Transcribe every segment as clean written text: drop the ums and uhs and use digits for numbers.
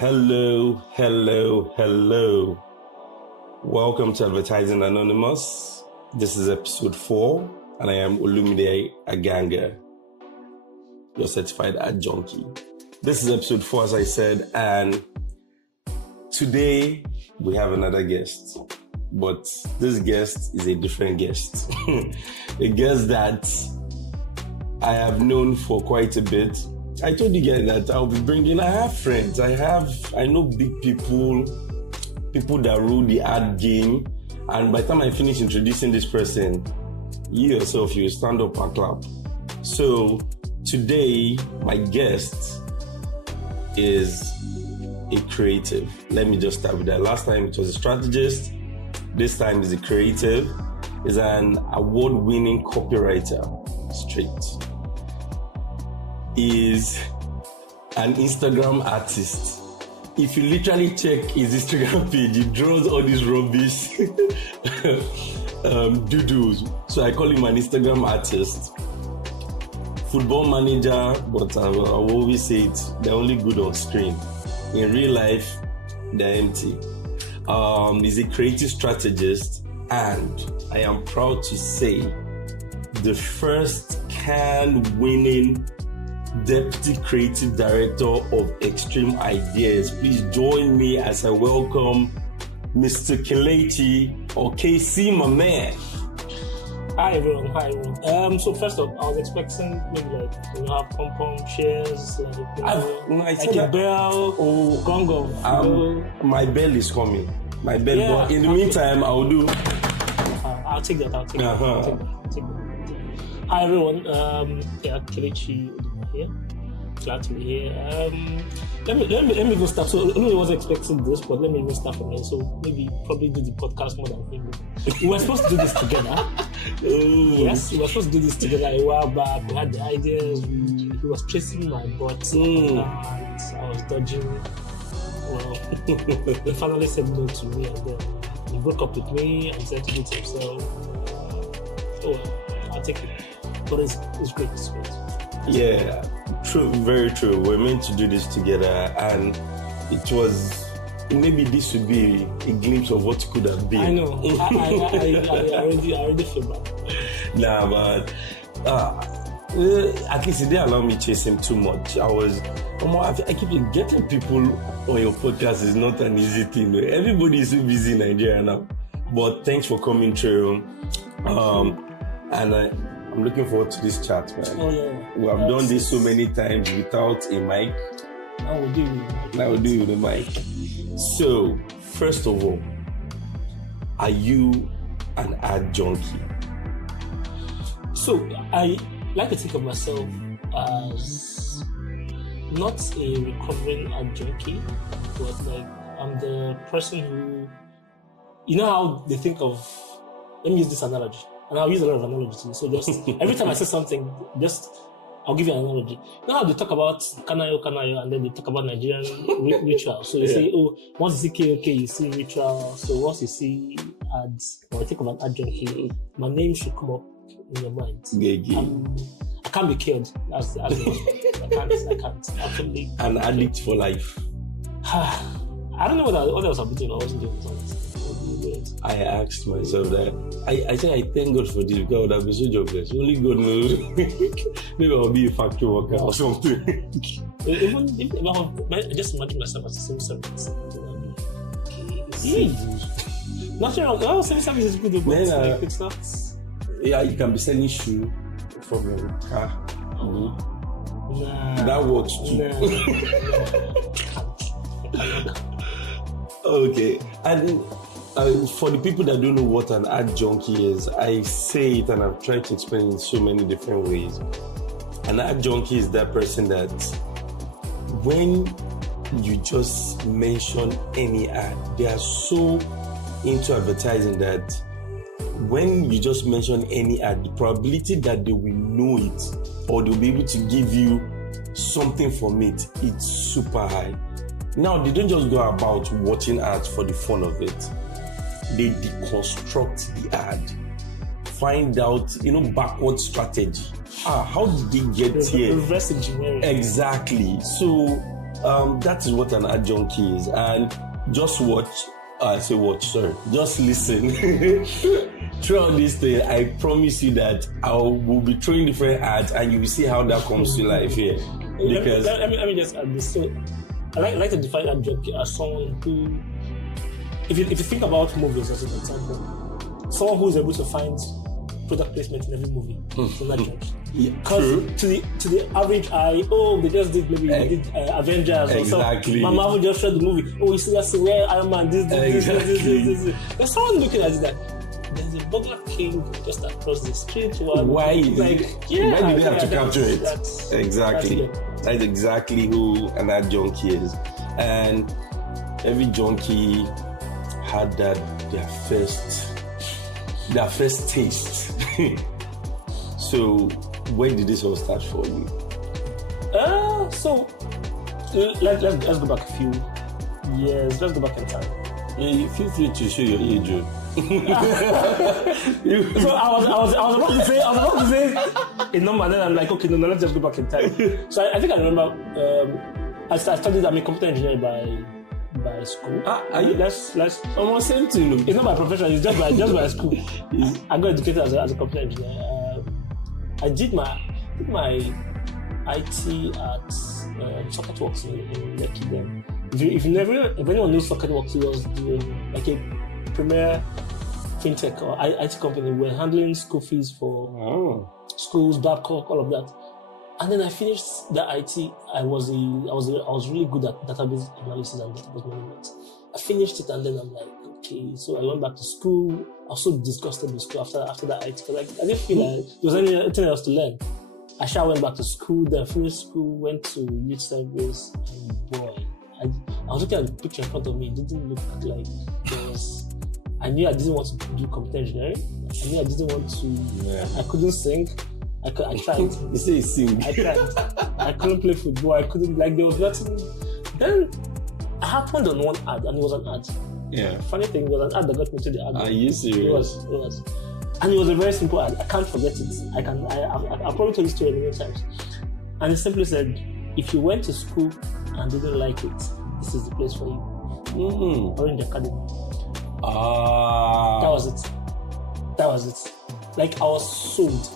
Hello. Welcome to Advertising Anonymous. This is episode 4, and I am Olumide Aganga, your certified ad junkie. This is episode 4, as I said, and today we have another guest. But this guest is a different guest. A guest that I have known for quite a bit. I told you guys that I'll be bringing, I have friends, I know big people that rule the ad game. And by the time I finish introducing this person, you yourself, you stand up and clap. So today, my guest is a creative. Let me just start with that. Last time it was a strategist. This time is a creative. Is an award-winning copywriter. Straight. Is an Instagram artist. If you literally check his Instagram page, he draws all these rubbish doodles. So I call him an Instagram artist. Football manager, but I will always say it, they're only good on screen. In real life, they're empty. He's a creative strategist, and I am proud to say the first Cannes-winning Deputy Creative Director of X3M Ideas. Please join me as I welcome Mr. Kelechi, or KC, my man. Hi everyone. So first off, I was expecting maybe have pom-pom shares, like a bell or gong of. My bell is coming. My bell, yeah, but in the meantime, I'll do. I'll take that. I'll take that. Hi everyone. Kelechi Uduma here. Glad to be here. Let me go start. So I wasn't expecting this, but let me even start from here. So probably do the podcast more than maybe. We were supposed to do this together. Yes, we were supposed to do this together a while back. We had the ideas. He was chasing my butt, and I was dodging. Well, he finally said no to me, and then he broke up with me and said to do it himself. I'll take it. But it's great. It's great. Yeah, true, very true. We're meant to do this together, and it was. Maybe this would be a glimpse of what could have been. I know. I already feel bad. Nah, but at least it didn't allow me to chase him too much. I keep getting people on your podcast is not an easy thing. Everybody is so busy in Nigeria now. But thanks for coming through. And I'm looking forward to this chat, man. Oh yeah. We have done this so many times without a mic. Now we'll do it with a mic. So, first of all, are you an ad junkie? So, I like to think of myself as not a recovering ad junkie, but I'm the person who, how they think of, let me use this analogy, and I'll use a lot of analogies too. So just every time I say something, I'll give you an analogy. You know how they talk about kanayo, and then they talk about Nigerian ritual. So you say, once you see KOK, you see ritual. So once you see ads, or I think of an ad junkie, my name should come up in your mind. I can't be killed. That's the ad. I can't. Absolutely. An addict for life. I don't know what else I've been doing. I wasn't doing this. I asked myself that. I think I thank God for this because I would have been so jobless. Only God knows. Maybe I'll be a factory worker or something. Even if I just imagine myself as a civil servant. Nothing wrong. Oh, civil service is good. Good stuff. Yeah, you can be selling shoe from a car. Nah. That works too. Nah. Okay, and for the people that don't know what an ad junkie is, I say it and I've tried to explain it in so many different ways. An ad junkie is that person that when you just mention any ad, they are so into advertising that when you just mention any ad, the probability that they will know it or they'll be able to give you something from it, it's super high. Now, they don't just go about watching ads for the fun of it. They deconstruct the ad, find out, backward strategy. How did they get here? Reverse engineering. Exactly. So that is what an ad junkie is. And just just listen. Throughout this thing, I promise you that I will be throwing different ads and you will see how that comes to life here. Because let me just add this. So I like to define ad junkie as someone who, if you think about movies as an example, someone who is able to find product placement in every movie is an ad junkie. Because to the average eye, they just did Avengers or something. My mom just showed the movie. You see that's where Iron Man this. There's someone looking at it like there's a burglar king just across the street. Why did they have to capture it? Exactly. That's exactly who an ad junkie is. And every junkie had their first taste. So when did this all start for you? So let's go back a few years. Let's go back in time. Yeah, you feel free to show your age. So I was about to say a number, and then I'm like, okay, no, let's just go back in time. So I think I remember I studied computer engineering by school. Are you? Let's Almost same thing. It's not my profession. It's just by school. I got educated as a computer engineer. I did my IT at SocketWorks in Lekki then. If anyone knows SocketWorks, it was doing like a premier fintech or IT company. We're handling school fees for schools, Babcock, all of that. And then I finished the IT. I was really good at database analysis and database management. I finished it and then I'm like, okay. So I went back to school. I was so disgusted with school after that IT because I didn't feel like there was anything else to learn. I went back to school, then finished school, went to youth service, and boy, I was looking at the picture in front of me. It didn't look like there was. I knew I didn't want to do computer engineering. I knew I didn't want to. Yeah. I couldn't sing. I tried. You say you sing. I tried. I couldn't play football. I couldn't, there was nothing. Then I happened on one ad, and it was an ad. Yeah. Funny thing, it was an ad that got me to the ad. Are you serious? It was. And it was a very simple ad. I can't forget it. I probably told this story many times. And it simply said, if you went to school and didn't like it, this is the place for you. Orange Academy. That was it. Like, I was sold.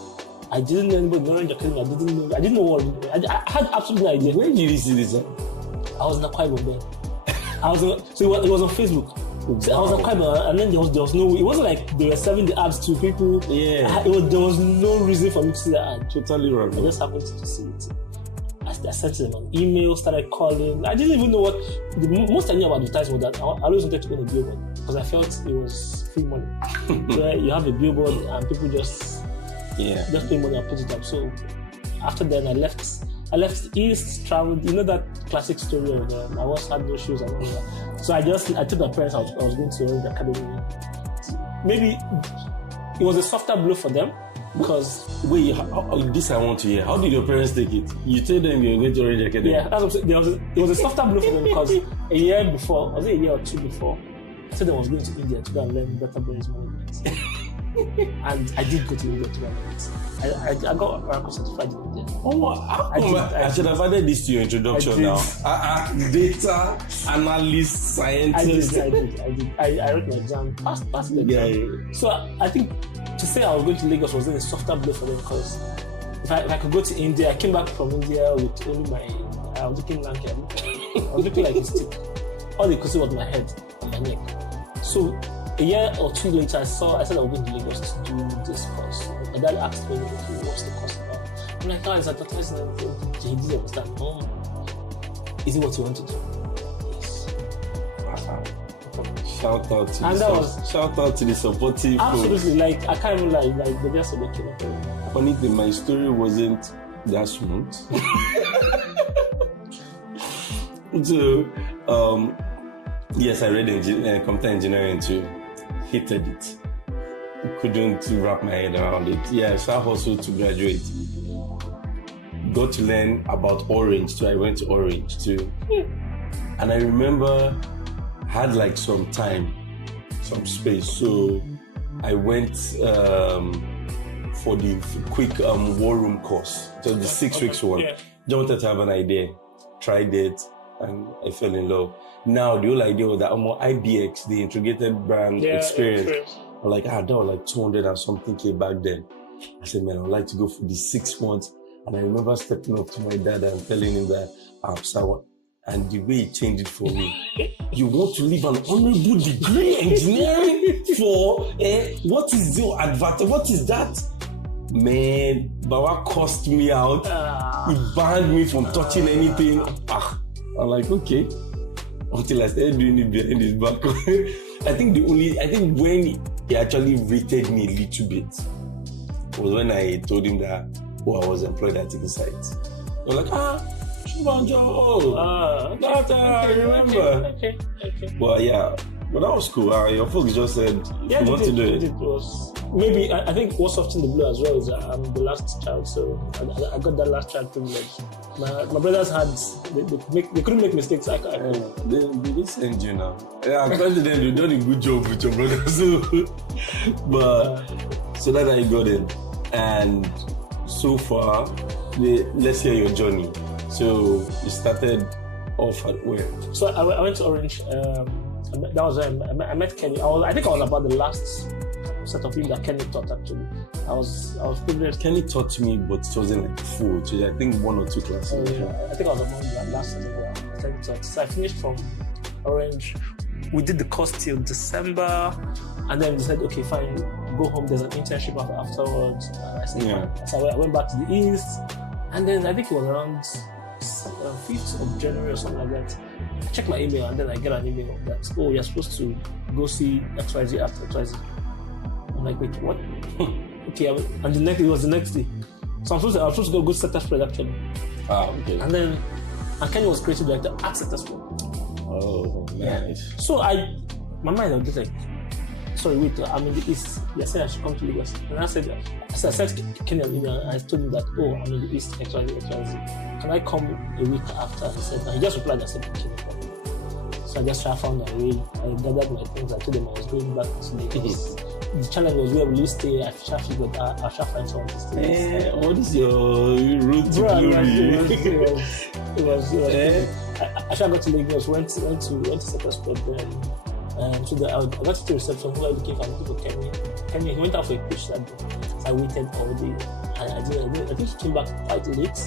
I didn't know anybody in Orange Academy. I didn't know what. I had absolutely no idea. Where did you see this? I was in Akwa Ibom then. So it was on Facebook. So I was on Akwa Ibom, and then there was no. It wasn't like they were serving the ads to people. Yeah. There was no reason for me to see that ad. Totally wrong. I just happened to see it. I sent them an email, started calling. I didn't even know what. The most I knew about advertising was that I always wanted to go on a billboard because I felt it was free money. Where you have a billboard and people just pay money and put it up. So after then, I left East, traveled. You know that classic story of I once had no shoes and all that. So I told my parents I was going to the academy. Maybe it was a softer blow for them. Because this I want to hear. How did your parents take it? You told them you were going to Orange Academy. Yeah, that's what I'm saying. It was a softer blow for them because a year before, was it a year or two before, I said I was going to India to go and learn database management. And I did go to India to learn it. I got Oracle certified in India. I should have added this to your introduction now. Data analyst, scientist. I did. I wrote my exam, passed the exam. So I think to say I was going to Lagos was then a softer blow for them because if I could go to India, I came back from India with only I was looking lanky. I was looking like a stick. All they could see was my head and my neck. So a year or two later, I said I was going to Lagos to do this course. My dad asked me, what's the course about? I'm like, it's advertising and everything. He didn't understand. Is it what you want to do? Yes. Shout out to the supportive absolutely folks. Like I can't even like they just looking at it. Funny thing, my story wasn't that smooth. So yes, I read computer engineering too. Hated it. Couldn't wrap my head around it. Yeah, so I hustled to graduate. Got to learn about Orange too. I went to Orange too. And I remember had like some time, some space. So I went for the quick war room course. So the 6 weeks one. Yeah. Just wanted to have an idea. Tried it. and I fell in love. Now, the whole idea was that I'm more IBX, the integrated brand experience. I'm like, that was like 200 and something K back then. I said, man, I would like to go for the 6 months. And I remember stepping up to my dad and telling him that I'm sorry. And the way he changed it for me, you want to leave an honorable degree in engineering for what is your advantage? What is that? Man, Bawa cursed me out. He banned me from touching anything. I'm like, okay. Until I started doing it behind his back. I think when he actually rated me a little bit was when I told him that I was employed at the site. They were like, Chubanjo, I remember. Okay. But yeah, but that was cool. Your folks just said you want to do it. It was maybe I think what's often the blue as well is that I'm the last child, so I got that last child privilege. My brothers had they couldn't make mistakes. They didn't send you now. Yeah, I'm telling them you've done a good job with your brothers. So that's how you got in. And so far, let's hear your journey. So you started off at where? So I went to Orange. That was when I met Kenny. I think I was about the last set of people that Kenny taught actually. I was privileged. Kenny taught me, but it wasn't like full. So I think 1 or 2 classes. I think I was among the last set of Kenny taught. So I finished from Orange. We did the course till December, and then we said, okay, fine, go home. There's an internship afterwards. And I said, fine. So I went back to the East, and then I think it was around 5th of January or something like that. I check my email and then I get an email that, you're supposed to go see XYZ after XYZ. I'm like, wait, what? Okay, and it was the next day. So I was supposed to go set spread actually. Okay. And then Kenny was creative director at set spread. Oh, nice. Yeah. So my mind was just like, sorry, wait, I'm in the East. They said I should come to Lagos. And I said Kenny an email and I told him that, I'm in the East, XYZ. Can I come a week after? He just replied and said, okay, no problem. So I just found a way. I gathered my things. I told them I was going back to Lagos. The challenge was where will you stay? I figured I shall find someone to stay. What is your route to glory? It was I shall go to Lagos, went to Second Spread then. So I got to the reception, who I was looking for, I'm looking for Kenny. He went out for a pitch that day. So I waited all day. And I think he came back quite late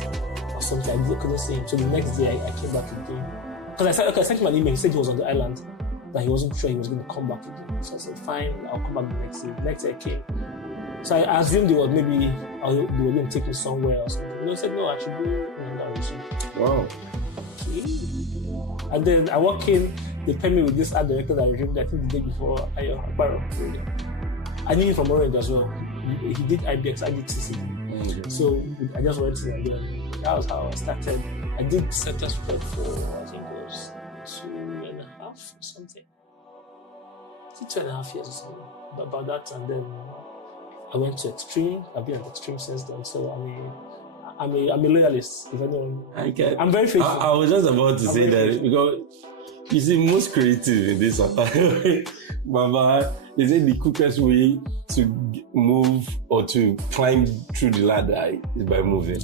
or something. I couldn't see him. So the next day I came back again. Because I said, okay, I sent him an email. He said he was on the island, that he wasn't sure he was going to come back again. So I said, fine, I'll come back the next day. The next day I came. So I assumed they were going to take me somewhere or something. He said, no, I should go in that region. Wow. Okay. And then I walk in, they pay me with this art director that I reviewed, I think the day before, I knew him from Orange as well. He did IBX, I did CC. Mm-hmm. So I just went to and that was how I started. I did center spread for, I think it was 2.5 or something. 2.5 years or something. About that, and then I went to X3M. I've been at X3M since then. So I'm a loyalist. If anyone, I'm very faithful. I was just about to say that because you see, most creative in this Baba, is it the quickest way to move or to climb through the ladder is by moving?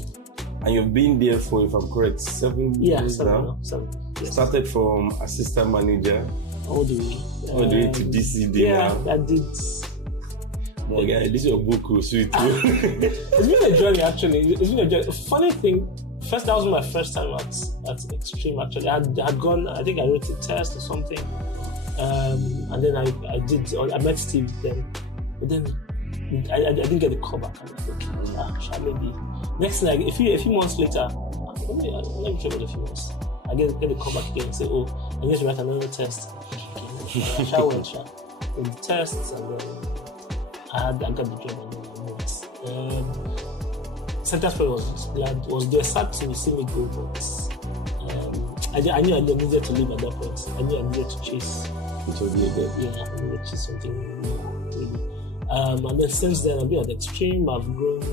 And you've been there for, if I'm correct, 7 years now. 7. Yes. Started from assistant manager all the way to DCD. Yeah, now. I did. Okay, this is your book, sweet. It's been a journey actually. It's been a journey. Funny thing, that was my first time at X3M actually. I had gone, I think I wrote a test or something. And then I met Steve then. But then I didn't get the call back. I'm like, okay, maybe. Next thing, a few months later, let me check it a few months. I get the call back again and say, I need to write another test. I shall went with the tests, and then I got the job and then I moved. Center Spread was there, sad to see me go, but I knew I needed to leave at that point. I knew I needed to chase. Which was needed. Yeah, I needed to chase something new, really. And then since then, I've been at X3M, I've grown.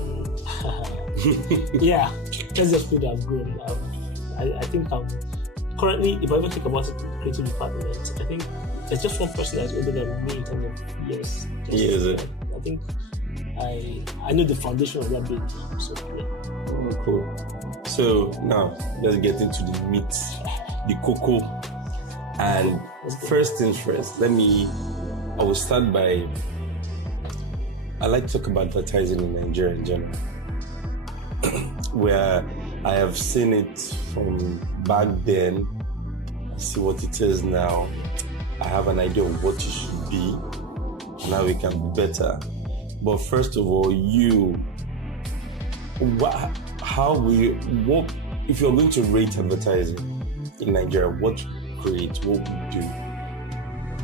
Yeah, let's just put it, I've grown. I think I'm currently, if I ever think about it, the creative department, I think there's just one person that's older than me in terms of years. Yes. I think I know the foundation of that building. So yeah. Oh, cool. So now let's get into the meat the cocoa. And first things first, I will start by, I like to talk about advertising in Nigeria in general, where I have seen it from back then, I see what it is now, I have an idea of what it should be, now we can be better. But first of all, if you're going to rate advertising in Nigeria, what would you do?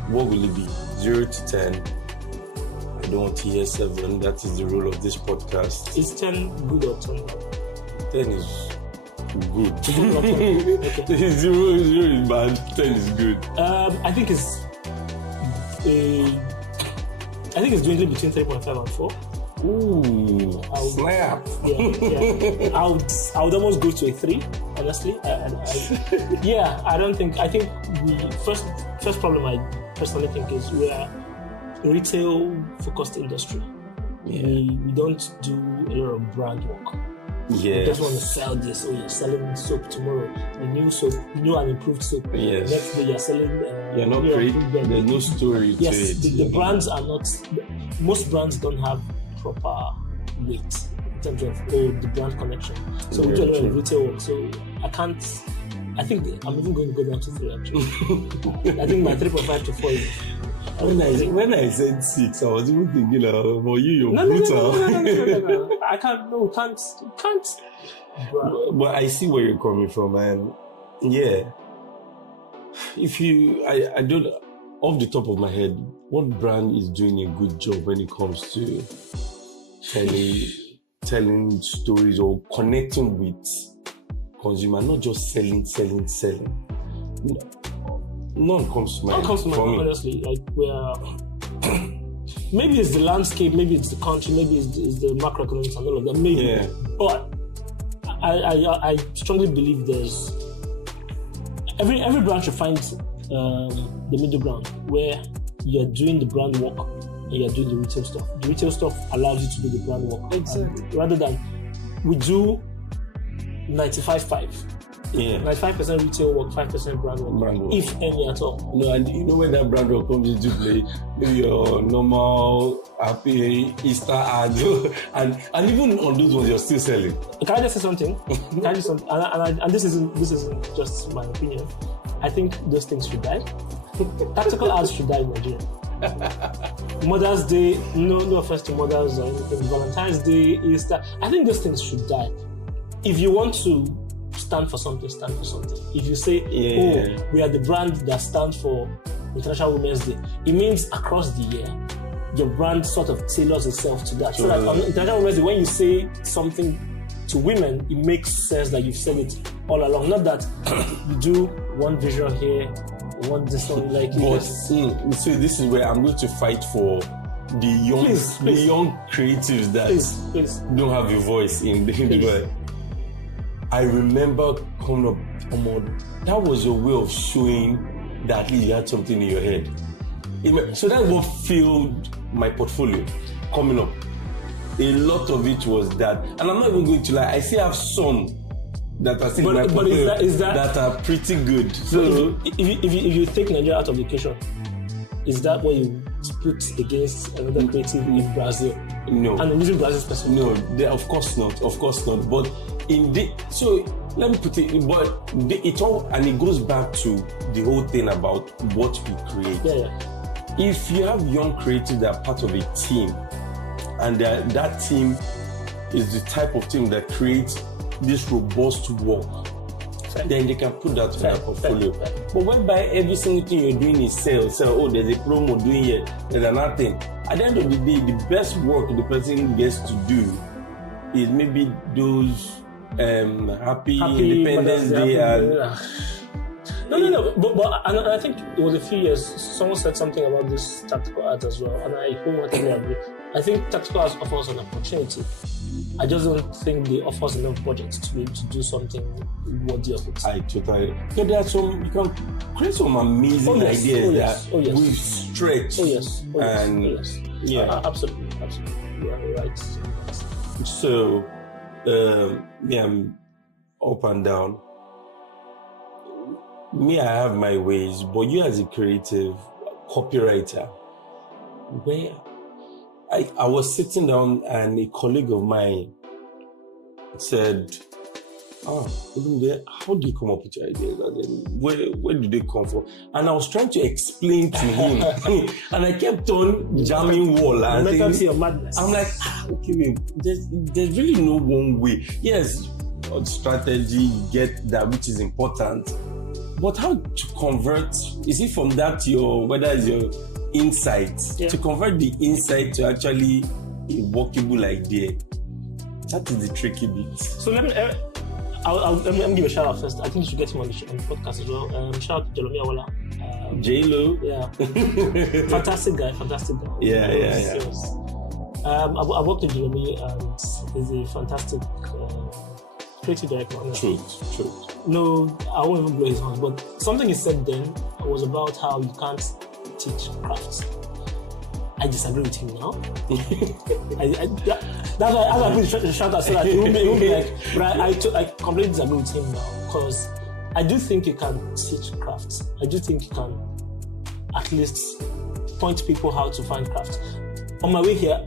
What will it be? 0 to 10? I don't want to hear 7. That is the rule of this podcast. Is 10 good or 10 bad? 10 is good. Okay. 0 is bad. 10 is good. I think it's dwindling between 3.5 and 4. Ooh, snap. Yeah. I would almost go to a 3, honestly. I think the first problem I personally think is we are a retail-focused industry. Yeah. We don't do a lot of brand work. Yes. You just want to sell this. Oh, you're selling soap tomorrow. The new soap, new and improved soap. Yes. Next day you're selling. You're not creating. There's no story to it. Yes, the brands are not. Most brands don't have proper weight in terms of the brand connection. So we do a lot of retail work. So I think I'm even going to go down to 3 actually. I think my 3.5 to 4 is. When I said 6, I was even thinking, for you, No. I can't. No, can't. But I see where you're coming from, and yeah. If I don't, off the top of my head, what brand is doing a good job when it comes to telling stories or connecting with consumer, not just selling. None comes to mind. Honestly. Like maybe it's the landscape, maybe it's the country, maybe it's the macroeconomics and all of that. Maybe, yeah. But I strongly believe there's every brand should find the middle ground where you're doing the brand work and you're doing the retail stuff. The retail stuff allows you to do the brand work. Exactly. Rather than we do 95/5. Yeah. 95% retail work, 5% brand work, if any at all. No, and you know when that brand work comes into play, maybe your normal happy Easter ads, and even on those ones you're still selling. Can I just say something? And this isn't just my opinion. I think those things should die. Tactical ads should die in Nigeria. Mother's Day, no offense to mothers or anything. Valentine's Day, Easter. I think those things should die. If you want to stand for something, stand for something. If you say, we are the brand that stands for International Women's Day, it means across the year, your brand sort of tailors itself to that. So that on International Women's Day, when you say something to women, it makes sense that you've said it all along. Not that you do one visual here, one this one, like. But so this is where I'm going to fight for the young, the young creatives that don't have a voice in the world. I remember coming up, that was your way of showing that at least you had something in your head. So that's what filled my portfolio coming up. A lot of it was that, and I'm not even going to lie, I still have some that are still in my portfolio that are pretty good. So if you take Nigeria out of the equation, is that what you put against another creative in Brazil? No. And I'm using Brazil specifically. No, of course not. But so let me put it. But it all, and it goes back to the whole thing about what we create. Yeah. If you have young creatives that are part of a team, and that team is the type of team that creates this robust work, then they can put that in their portfolio. But whereby every single thing you're doing is sell, there's a promo doing here, there's another thing. At the end of the day, the best work the person gets to do is maybe those happy Independence Day. No. But I think it was a few years, someone said something about this tactical art as well, and I wholeheartedly agree. I think tactical art offers an opportunity. I just don't think they offer enough budget to be able to do something worthy of it. I totally. So there are you can create some amazing ideas that we've stretched. Absolutely. You are right. So, I'm up and down. Me, I have my ways, but you as a creative copywriter, where I was sitting down and a colleague of mine said, how do you come up with your ideas? Where do they come from? And I was trying to explain to him, and I kept on jamming wall. And I'm like, okay, wait, there's really no one way. Yes, strategy, get that which is important. But how to convert? Is it from that to whether it's your insight? To convert the insight to actually a workable idea. That is the tricky bit. So let me give a shout out first. I think you should get him on the podcast as well. Shout out to Jeremy Awala. J-Lo. Yeah. Fantastic guy. Yeah. I worked with Jeremy and he's a fantastic creative director. Truth. No, I won't even blow his horn, but something he said then was about how you can't teach crafts. I disagree with him now. That's why I put the shout out so that it won't be like, but I completely disagree with him now, because I do think you can teach crafts. I do think you can at least point people how to find crafts. On my way here,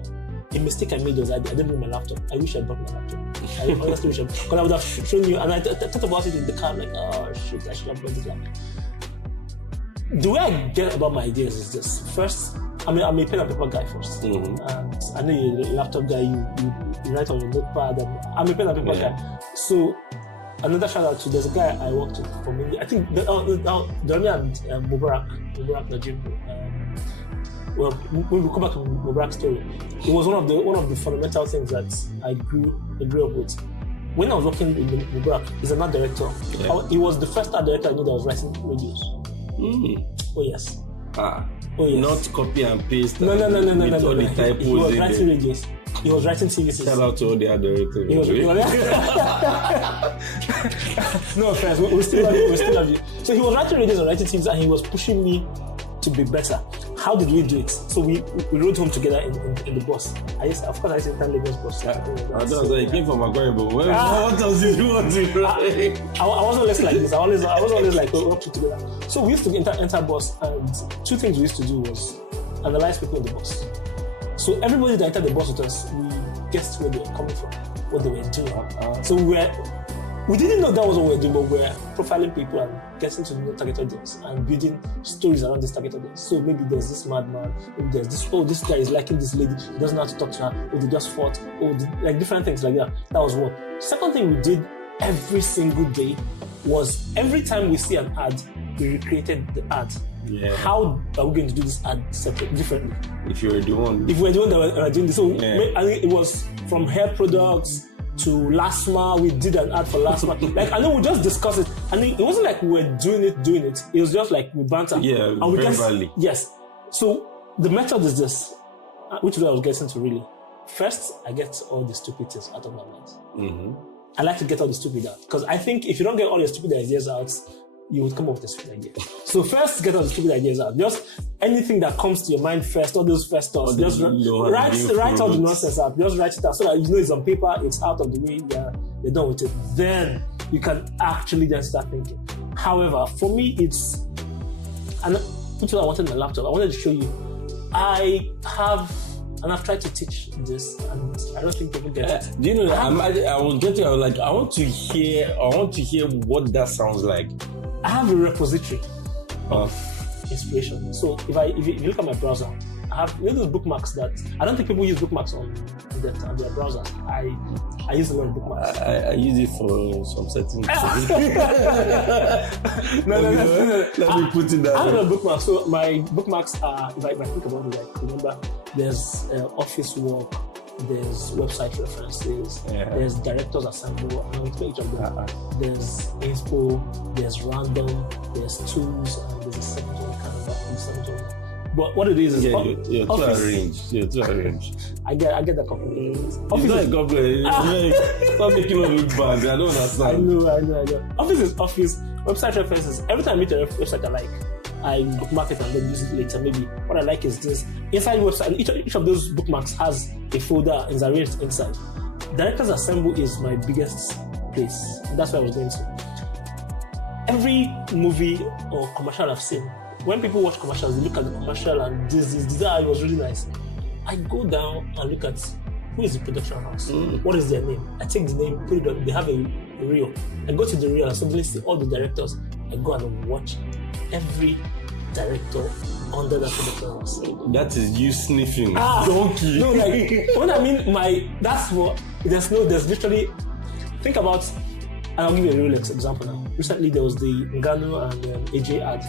a mistake I made was I didn't bring my laptop. I wish I brought my laptop. I honestly wish because I would have shown you, and I thought about it in the car. I'm like, oh shit, I should have brought this laptop. The way I get about my ideas is this. First, I'm a pen and paper guy first. And I know you're a laptop guy, you write on your notepad. I'm a pen and paper guy. So another shout out to, there's a guy I worked with for me. I think Dormi and Mubarak Najim. Well, when we come back to Mubarak's story, it was one of the fundamental things that I grew up with. When I was working with Mubarak, he's an art director. Yeah. He was the first art director I knew that was writing radios. Oh yes. Oh yes. Not copy and paste. No. All the typos. He was writing radios. He was writing TVCs. Shout out to all the art directors. No offense, we still love you. So he was writing radios and writing TVs, and he was pushing me to be better. How did we do it? So we rode home together in the bus. I used to enter Lagos bus. I came from Aguero, but what does it do? I wasn't always like this. I was always like, we'll work together. So we used to enter bus, and two things we used to do was analyze people in the bus. So everybody that entered the bus with us, we guessed where they were coming from, what they were doing. So we didn't know that was what we were doing, but we were profiling people and getting to know target audience and building stories around this target audience. So maybe there's this madman, maybe there's this, this guy is liking this lady, he doesn't know how to talk to her, or they just fought, or like different things like that. That was one. Second thing we did every single day was every time we see an ad, we recreated the ad. Yeah. How are we going to do this ad differently? If we were the one that were doing this. So I think it was from hair products to Lasma. We did an ad for Lasma. Like, I know we just discussed it. I mean, it wasn't like we were doing it. It was just like we banter. Yeah, and we verbally. Yes. So the method is this, which is what I was getting to really. First, I get all the stupid things out of my mind. I like to get all the stupid out, because I think if you don't get all your stupid ideas out, you would come up with a stupid idea. So first, get all the stupid ideas out. Just anything that comes to your mind first, all those first thoughts, just write all the nonsense out. Just write it out so that you know it's on paper, it's out of the way, you're done with it. Then you can actually then start thinking. However, for me, which I wanted my laptop. I wanted to show you. And I've tried to teach this, and I don't think people get it. Do you know? I want to hear what that sounds like. I have a repository of inspiration. So if you look at my browser, I have those bookmarks that I don't think people use bookmarks on their browsers. I use a lot of bookmarks. I use it for some certain things. No. Let me put it down. I have a lot of bookmarks. So my bookmarks are, if I think about it, like, remember, there's office work, there's website references, there's directors assemble, and I'll explain each of them. There's inspo, there's random, there's tools, and there's a second one, candour, and seventh one. But what it is you're too arranged. I get that compliment. It's not a compliment. Stop making it look bad. I don't understand. I know. Office is office. Website references. Every time I meet a website I like, I bookmark it and then use it later. Maybe what I like is this. Inside the website, each of those bookmarks has a folder and is arranged inside. Directors Assemble is my biggest place. That's where I was going to. every movie or commercial I've seen, when people watch commercials, they look at the commercial and this it was really nice. I go down and look at who is the production house, what is their name. I take the name, put it on. They have a reel. I go to the reel and suddenly see all the directors. I go and watch every director under that production house. That is you sniffing. Junkie. No, like when I mean that's what there's literally, think about, and I'll give you a real example now. Recently there was the Ngannou and AJ ad.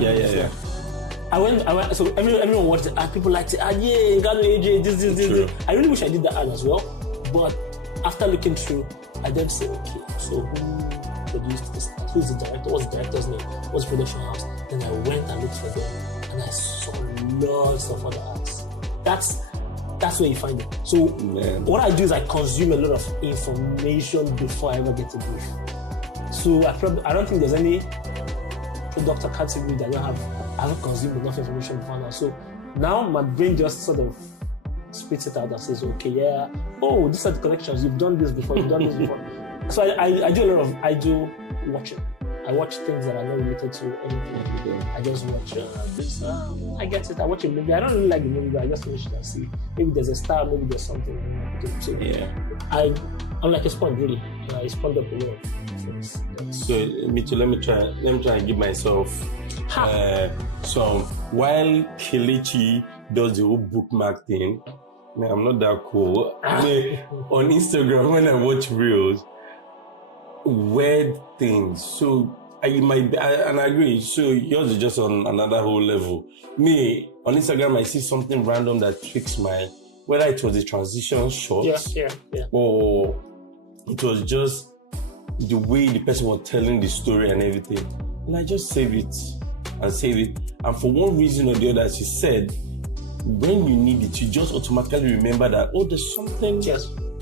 Yeah. I went, so everyone watched the ad, people liked it, yeah, Ngannou, AJ, this. I really wish I did that ad as well, but after looking through, I then say, okay, so who produced this? Who's the director? What's the director's name? What's the production house? Then I went and looked for them, and I saw lots of other ads. That's where you find it. So what I do is I consume a lot of information before I ever get a brief. So I don't think there's any product or category that I haven't consumed enough information before now. So now my brain just sort of spits it out and says, okay, yeah, oh, these are the connections. You've done this before. So I do watching. I watch things that are not related to anything. I just watch this. I get it. I watch a movie. I don't really like the movie, but I just finish it and see. Maybe there's a star, maybe there's something. So I'm like a sponge, really. I sponge up a lot of things. So me too. Let me try and give myself some. While Kelechi does the whole bookmark thing, man, I'm not that cool. I mean, on Instagram when I watch reels, weird things. So and I agree. So yours is just on another whole level. Me on Instagram, I see something random that tricks my. Whether it was a transition shot, or it was just the way the person was telling the story and everything, and I just save it. And for one reason or the other, as you said, when you need it, you just automatically remember that, oh, there's something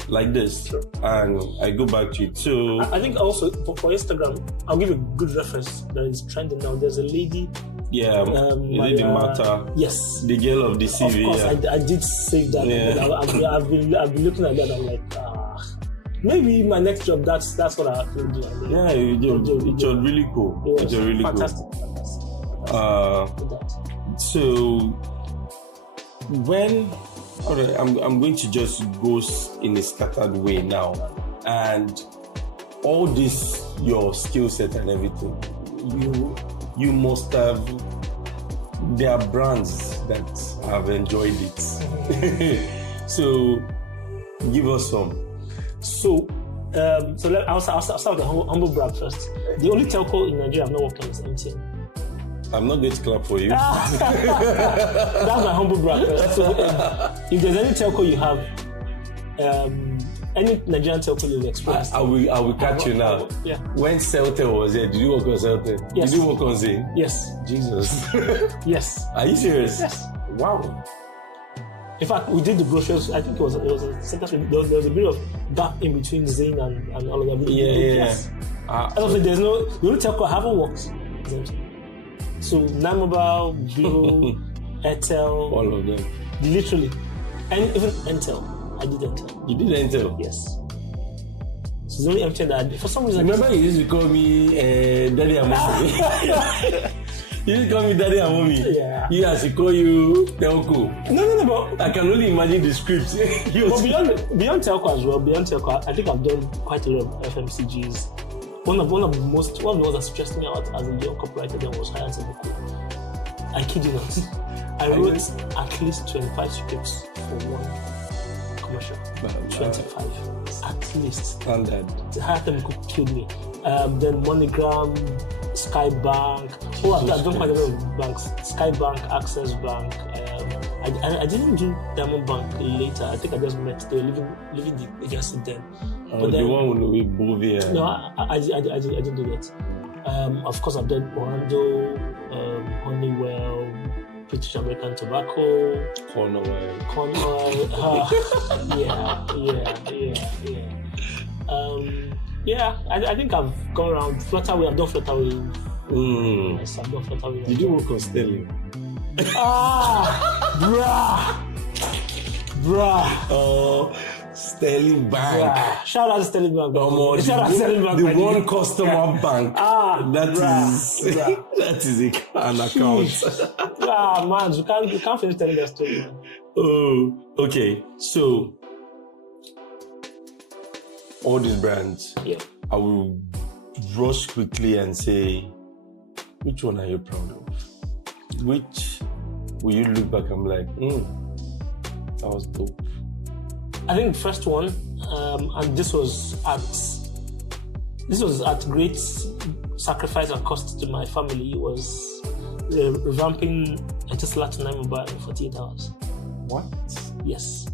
like this. Sure. And I go back to it. So I think also for Instagram, I'll give a good reference that is trending now. There's a lady. Yeah, the Martha. Yes. The girl of the CV. Of course, I did save that. Yeah. I've been looking at that. I'm like, maybe my next job. That's what I have to do. Yeah, it was really cool. It was really fantastic. So I'm going to just go in a scattered way now, and all this your skill set and everything, you must have. There are brands that have enjoyed it. So give us some. So I'll start with the humble brag first. The only telco in Nigeria I've not worked on is MTN. I'm not going to clap for you. That's my humble brag first. So if there's any telco you have, any Nigerian telco you've experienced, I will catch you now. When Celtel was there, did you work on Celtel? Yes. Did you work on Zing? Yes. Jesus. Yes. Are you serious? Yes. Wow. In fact, we did the brochures. I think it was a sentence. There was a bit of gap in between Zing and all of that. Yes. Also, the only telco I haven't worked is MTN. So Namobile, Vivo, Airtel, all of them. Literally. And even Intel. I did Intel. You did Intel? Yes. So it's only MTN that for some reason. Remember you used to call me Daddy and Mommy? You used to call me Daddy and Mommy? Yeah. He has to call you Telco. No, but I can only imagine the script. But beyond Telco as well, I think I've done quite a lot of FMCGs. One of the ones that stressed me out as a young copywriter then was Hyatt and Boko. I kid you not. I wrote at least 25 scripts for one commercial. 25. At least. Standard. Hyatt and Boko killed me. Then MoneyGram, Skybank. I've done quite a lot of banks. Skybank, Access Bank. I didn't do Diamond Bank later. I think I just met. They were leaving the agency then. But the one with Bovia. No, I didn't do that. Of course, I've done Orlando, Honeywell, British American Tobacco, Corn oil. I think I've gone around Flutterway. I've done Flutterway. Yes, I've done Flutterway. Did you work on Sterling? Bruh. Sterling Bank. Yeah. Shout out to Sterling Bank. Shout out to Sterling Bank. The one customer bank. That is an account. Man, you can't finish telling that story, man. Oh, okay. So, all these brands, I will rush quickly and say, which one are you proud of? Which will you look back and be like, that was dope? I think the first one, and this was at great sacrifice and cost to my family, was revamping a Tesla to 9 mobile in 48 hours. What? Yes.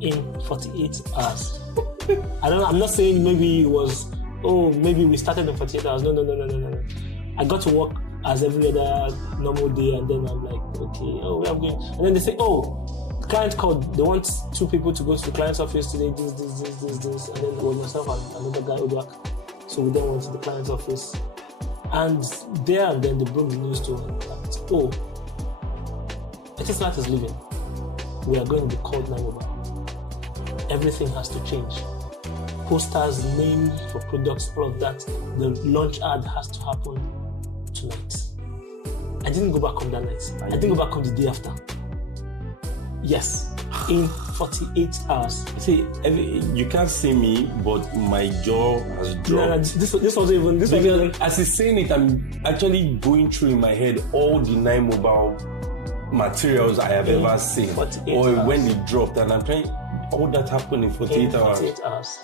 In 48 hours. I'm not saying maybe it was, maybe we started in 48 hours. No. I got to work as every other normal day, and then I'm like, okay, we are going. And then they say, the client called, they want 2 people to go to the client's office today, this. And then it was myself and another guy, Odwak. So we then went to the client's office. And there and then they broke the news to him that, Etisalat is leaving. We are going to be called 9 mobile. Everything has to change. Posters, names for products, all of that. The launch ad has to happen tonight. I didn't go back home that night. I didn't go back home the day after. Yes, in 48 hours. See, you can't see me, but my jaw has dropped. No, this wasn't even. As he's saying it, I'm actually going through in my head all the 9 mobile materials I have ever seen. Or when they dropped, and I'm trying. All that happened in 48 hours. 48 hours.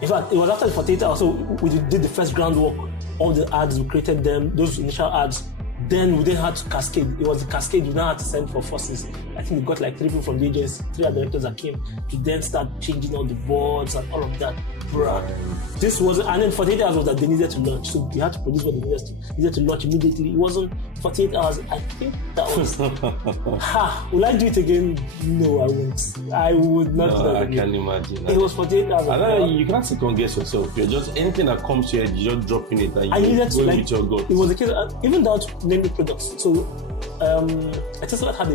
In fact, it was after the 48 hours, so we did the first groundwork. All the ads, we created them, those initial ads. Then we then had to cascade. It was the cascade we now had to send for forces. I think we got like 3 people from the agency, 3 other directors that came to then start changing all the boards and all of that. This was, and then 48 hours was that they needed to launch. So we had to produce what they needed to launch immediately. It wasn't 48 hours. I think that was. Will I do it again? No, I won't. I would not do that again. I can imagine. It was 48 hours. You can't second guess yourself. You're just anything that comes to your head, you're just dropping it and you're going with your gut. It was the case, even down to naming products. So, I just had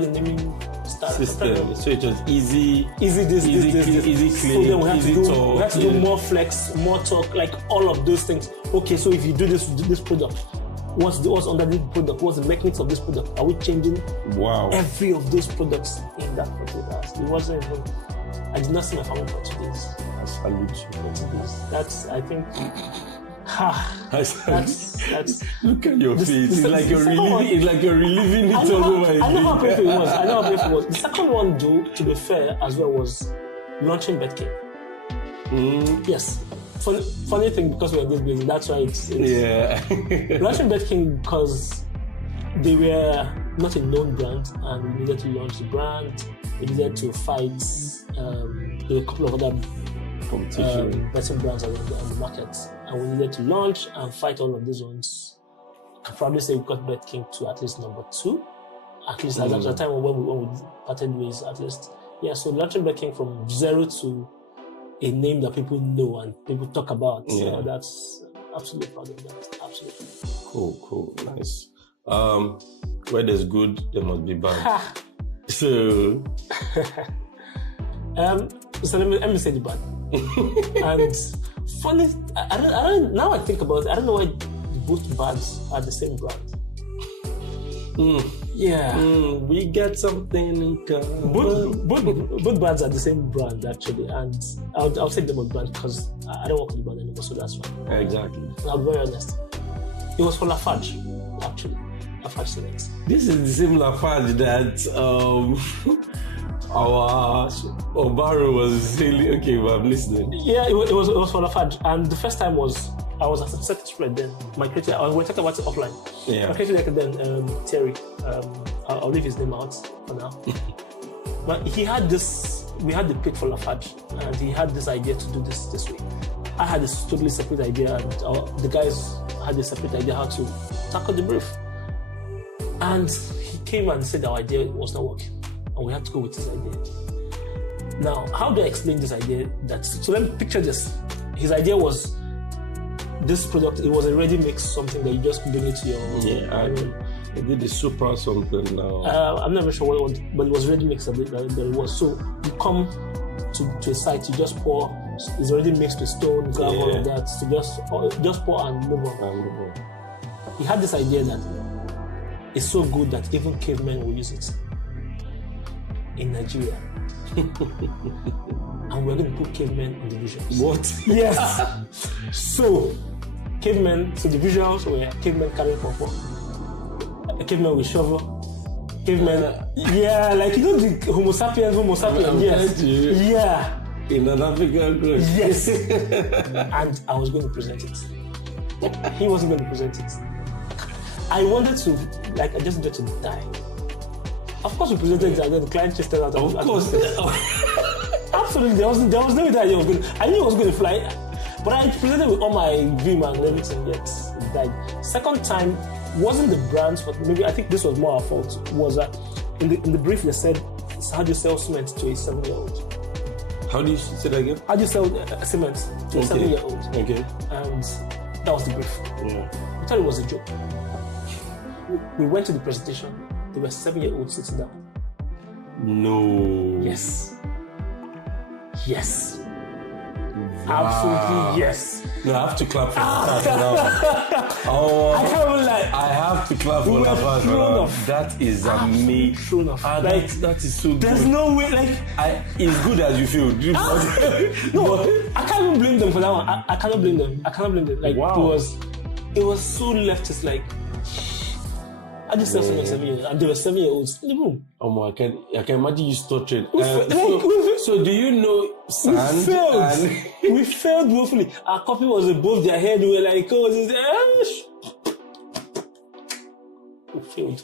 the naming system. So it was easy this, easy clean, so then easy talk. We had to do more flex, more talk, like all of those things. Okay, so if you do this product, what's under this product? What's the mechanics of this product? Are we changing every of those products in that particular? It wasn't even. I did not see my family for 2 days. I salute you. 2 days. That's, I think. That's look at your face. It's like you're reliving it all over again. I know how painful it was. The second one, though, to be fair, as well, was launching Betking. Yes. Funny thing, because we are this busy, that's why it's launching Betking, because they were not a known brand, and we needed to launch the brand. We needed to fight. There were a couple of other betting brands on the market, and we needed to launch and fight all of these ones. I can probably say we got BetKing to at least number 2, at least at the time when we parted ways, at least. Yeah, so launching BetKing from 0 to a name that people know and people talk about. Yeah. That's absolutely proud of that. Absolutely. Cool, nice. Where there's good, there must be bad. So let me say the bad. And funny, I don't. Now I think about it, I don't know why both brands are the same brand. We get something in common. Both brands are the same brand actually, and I'll take them on brand because I don't work with the brand anymore, so that's fine. Exactly. I'll be very honest. It was for Lafarge, actually. Lafarge Select. This is the same Lafarge that our Obaro was saying. Okay, well, I'm listening. Yeah, it was for Lafarge, and the first time was I was at the secretary then. My creator, we're talking about it offline. Yeah. My creator then, Terry. I'll leave his name out for now. But he had this. We had the pitch for Lafarge, and he had this idea to do this way. I had this totally separate idea, and the guys had a separate idea how to tackle the brief. And he came and said our idea was not working, and we had to go with his idea. Now, how do I explain this idea? So let me picture this. His idea was this product. It was a ready mix, something that you just bring it to your. I did the super something now. I'm not very sure what it was, but it was ready mix that it was. So you come to a site, you just pour. It's already mixed with stone, gravel, all of that. So just pour and move on. He had this idea that it's so good that even cavemen will use it in Nigeria. And we're going to put cavemen on the visuals. What? Yes. So cavemen. So the visuals were cavemen carrying pawpaw, a caveman with shovel. Cavemen, like you know the Homo sapiens, yes, yeah. In an African group. Yes. And I was going to present it. He wasn't going to present it. I wanted to, I just wanted to die. Of course, we presented it, and then the client just turned out. Of course. Absolutely, there was no way that I knew I was going to fly, but I presented with all my vim and everything, yet it died. Second time wasn't the brand's fault. Maybe I think this was more our fault. Was in the brief they said, how do you sell cement to a 7-year-old? How do you say that again? How do you sell cement to a 7-year-old? Okay. And that was the brief. Yeah. I thought it was a joke. We went to the presentation. There were 7-year-olds sitting down. No. Yes. Wow. Absolutely yes. No, I have to clap for that now. Oh, I can't even lie. I have to clap for that. That is amazing. True enough. That is so good. There's no way, it's good as you feel. No, I can't even blame them for that one. I cannot blame them. Wow. It was so leftist. I just said 7 years, and there were 7-year-olds in the room. I can imagine you stuttering. So do you know sand? We failed woefully. Our copy was above their head. We were like, we failed.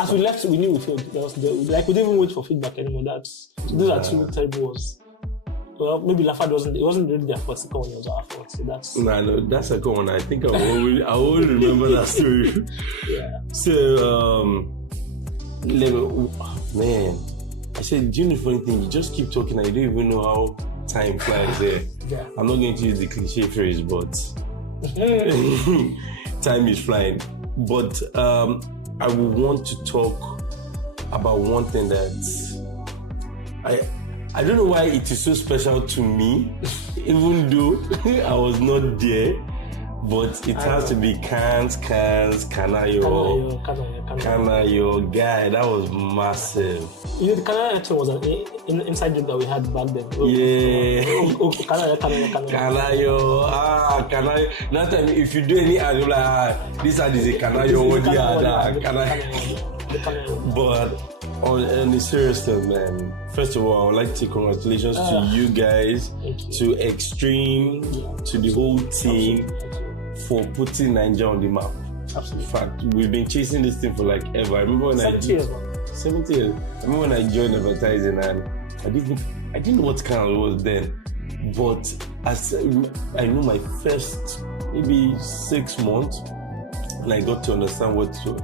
As we left, we knew we failed. We didn't even wait for feedback anymore. Those are two terrible ones. Well, maybe Lafad wasn't really their fault. Second one was our fault. So that's... No, that's a good one. I think I will remember that story. Yeah. So, man, I said, do you know the funny thing? You just keep talking and you don't even know how time flies there. Yeah. I'm not going to use the cliche phrase, but time is flying. But I would want to talk about one thing that I don't know why it is so special to me, even though I was not there, but it has to be Kanayo, guy. That was massive. You know, the Kanayo was an inside joke that we had back then. Kanayo. That time, if you do any ad, you're like, this ad is a Kanayo. But on a serious note, man, first of all, I would like to say congratulations to you guys, to X3M, to the whole team for putting Nigeria on the map. Absolutely. In fact, we've been chasing this thing for ever. I remember when 70 years. 70 years. I remember when I joined advertising and I didn't know what kind it was then. But as I know my first maybe 6 months, and I got to understand what to.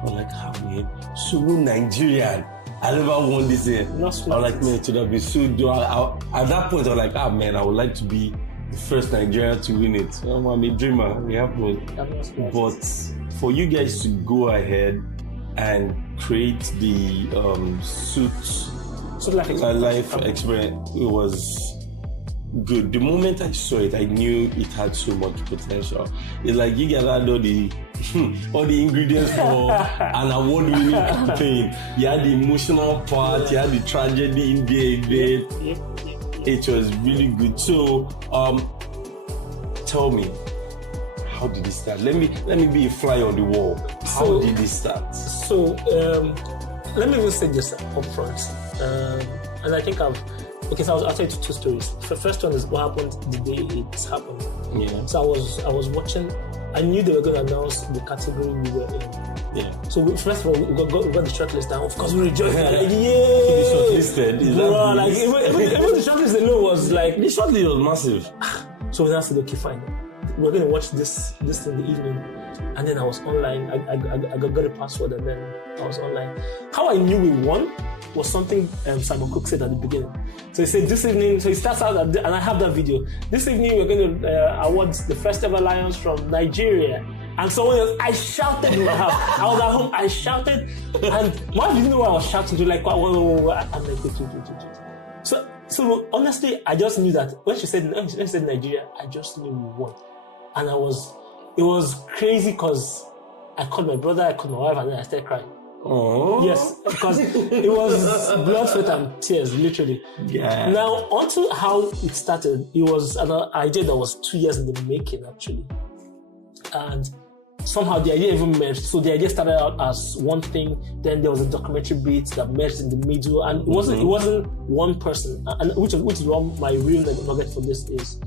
I'm like, man, so Nigerian. I never won this year. I was like, man, it would have been so dope. At that point, I was like, man, I would like to be the first Nigerian to win it. I'm a dreamer. It happened. But for you guys to go ahead and create the life experience, it was good. The moment I saw it, I knew it had so much potential. It's like you guys had all the ingredients for an award-winning campaign. You had the emotional part, you had the tragedy in there. It was really good. So, tell me, how did it start? Let me be a fly on the wall. How did it start? So, let me even say this up front. And I think I'll tell you two stories. The first one is what happened the day it happened. Yeah. So I was watching. I knew they were going to announce the category we were in. Yeah. So first of all, we got the shortlist down. Of course, we rejoiced. Like, to be shortlisted. Even the shortlist alone was like, the shortlist was massive. So we said, okay, fine. We're going to watch this in the evening. And then I was online. I got a password, and then I was online. How I knew we won was something Simon Cook said at the beginning. So he said this evening, so he starts out, and I have that video. This evening we're going to award the first ever Lions from Nigeria. And someone else, I shouted in my house. I was at home, I shouted, and my didn't know what I was shouting to, like, whoa. I'm like, wait. So So honestly, I just knew that when she said Nigeria, I just knew we won. And it was crazy because I called my brother, I called my wife, and then I started crying. Oh. Yes, because it was blood, sweat, and tears, literally. Yeah. Now, onto how it started, it was an idea that was 2 years in the making, actually. And somehow the idea even merged. So the idea started out as one thing, then there was a documentary bit that merged in the middle, and it wasn't one person. And which is what my real nugget for this is.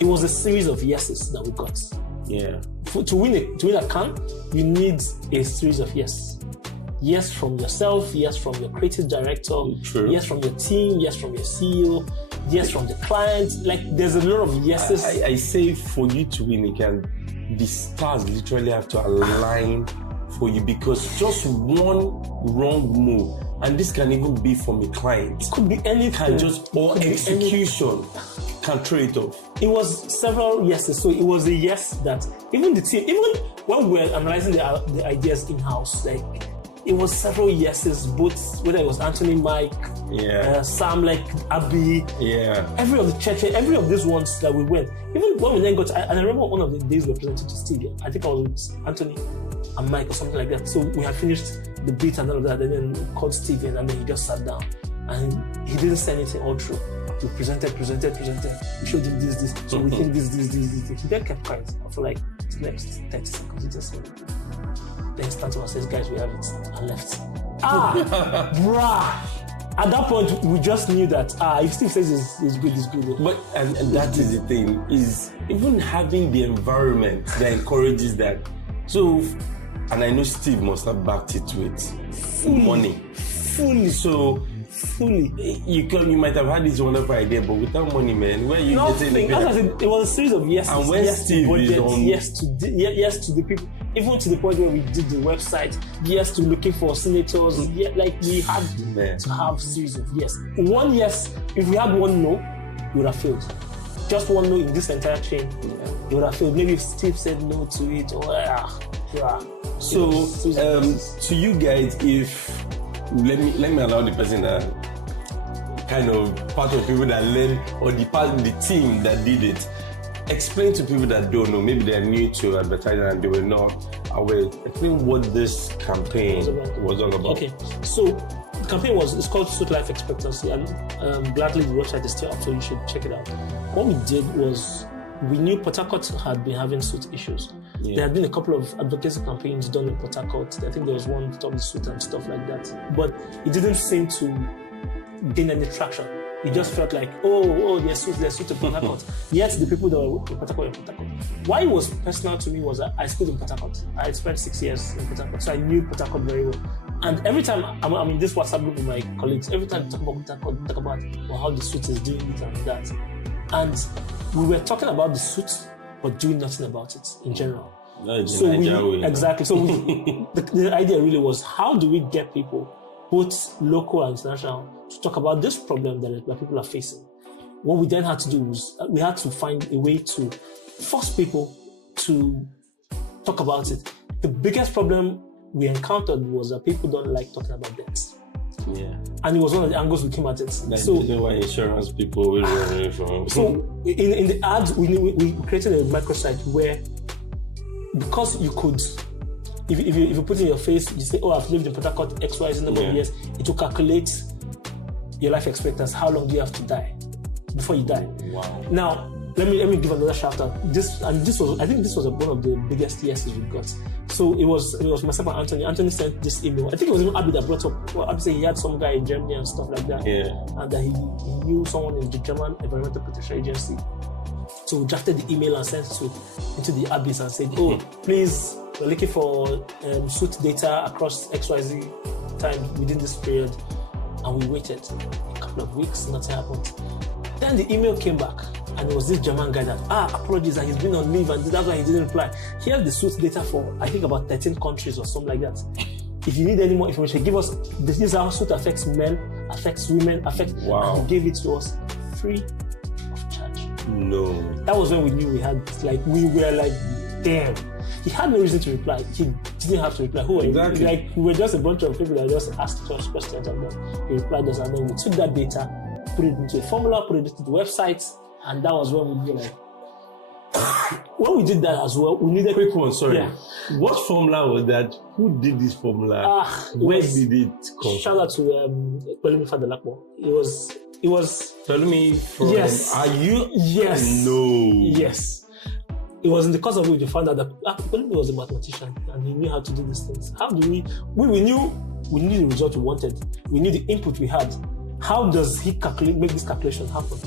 It was a series of yeses that we got. Yeah. To win a can, you need a series of yes. Yes from yourself, yes from your creative director, True. Yes from your team, yes from your CEO, yes from the client. Like there's a lot of yeses. I say for you to win, the stars literally have to align for you, because just one wrong move, and this can even be from a client. It could be anything. Or execution can throw it off. It was several yeses. So it was a yes that even the team, even when we were analyzing the ideas in-house, like it was several yeses, both whether it was Anthony, Mike, Sam, like Abby, every of the church, every of these ones that we went. Even when we then got, and I remember one of the days we were presenting to Steve. I think I was with Anthony and Mike or something like that. So we had finished the beat and all of that, and then we called Steve in, and then he just sat down and he didn't say anything all through. We presented. We showed him this. So we think this. He then kept quiet for like the next 30 seconds. He just said, then stand to us and says, guys, we have it, and left. Bruh. At that point, we just knew that if Steve says it's good. But and that is the thing, is even having the environment that encourages that. So, and I know Steve must have backed it with money. Fully. You might have had this wonderful idea, but without money, man, where you getting it was a series of yeses. And when Steve is on, yes to the people, even to the point where we did the website, yes to looking for senators. Yeah, like we had to have a series of yes. One yes, if we had one no, we would have failed. Just one no in this entire chain, we would have failed. Maybe if Steve said no to it, So, to you guys, if let me allow the person that kind of part of people that led, or the team that did it, explain to people that don't know, maybe they're new to advertising and they were not aware. Explain what this campaign was all about. Okay, so the campaign it's called Suit Life Expectancy, and gladly the website is still up, so you should check it out. What we did was, we knew Port Harcourt had been having suit issues. There had been a couple of advocacy campaigns done in Port Harcourt. I think there was one to talk the suit and stuff like that. But it didn't seem to gain any traction. It just felt like, there's suit in Port Harcourt. Yet the people that were in Port Harcourt. Why it was personal to me was that I schooled in Port Harcourt. I had spent 6 years in Port Harcourt, so I knew Port Harcourt very well. And every time I'm in this WhatsApp group with my colleagues, every time we talk about Port Harcourt, we talk about how the suit is doing it and that. And we were talking about the suit, but doing nothing about it in general. Exactly. So the idea really was, how do we get people, both local and international, to talk about this problem that people are facing? What we then had to do was, we had to find a way to force people to talk about it. The biggest problem we encountered was that people don't like talking about debts. Yeah. And it was one of the angles we came at it. So why insurance people will run away from. So in the ads, we created a microsite where, because you could, if you put in your face, you say, I've lived in Port Harcourt XYZ number of years, it will calculate your life expectancy. How long do you have to die before you die? Wow. Now, let me give another shout out. I think this was one of the biggest yeses we got. So it was myself and Anthony. Anthony sent this email. I think it was even Abby that brought up. Well, Abby said he had some guy in Germany and stuff like that. Yeah. And that he knew someone in the German Environmental Protection Agency. So we drafted the email and sent it into the Abyss and said, please, we're looking for suit data across XYZ time within this period. And we waited a couple of weeks, nothing happened. Then the email came back, and it was this German guy that, apologies, and he's been on leave, and that's why he didn't reply. He has the suit data for, I think, about 13 countries or something like that. If you need any more information, give us, this is how suit affects men, affects women, Wow. And he gave it to us free of charge. No. That was when we knew we were like, damn. He had no reason to reply. He didn't have to reply. Who were exactly? Like, we were just a bunch of people that just asked us questions, and then he replied us, and then we took that data put it into a formula, put it into the website, and that was when we were like, when we did that as well, we needed quick one. Sorry, Yeah. what formula was that? Who did this formula? Where did it come? Shout out to Kelechi Uduma. It was Pelumi from. Yes. Are you? Yes. No. Yes. It was in the course of which we found out that Kelechi was a mathematician and he knew how to do these things. How do we knew the result we wanted. We knew the input we had. How does he make this calculation happen?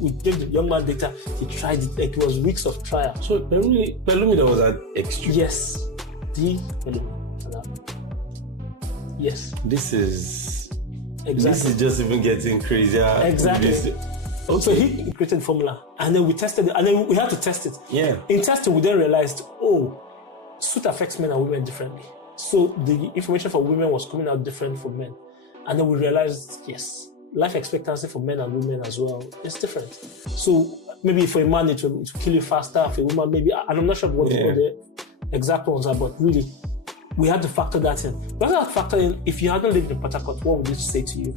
We gave the young man data, he tried it, like it was weeks of trial. So Pelumi that was at X3M. Yes. The Pelumi. Yes. This is just even getting crazier. Exactly. Okay. So he created the formula and then we tested it and then we had to test it. Yeah. In testing, we then realized, suit affects men and women differently. So the information for women was coming out different from men. And then we realized, yes, life expectancy for men and women as well is different. So maybe for a man, it will kill you faster. For a woman, maybe, and I'm not sure what the exact ones are, but really, we had to factor that in. We had to factor in, if you hadn't lived in Port Harcourt, what would it say to you?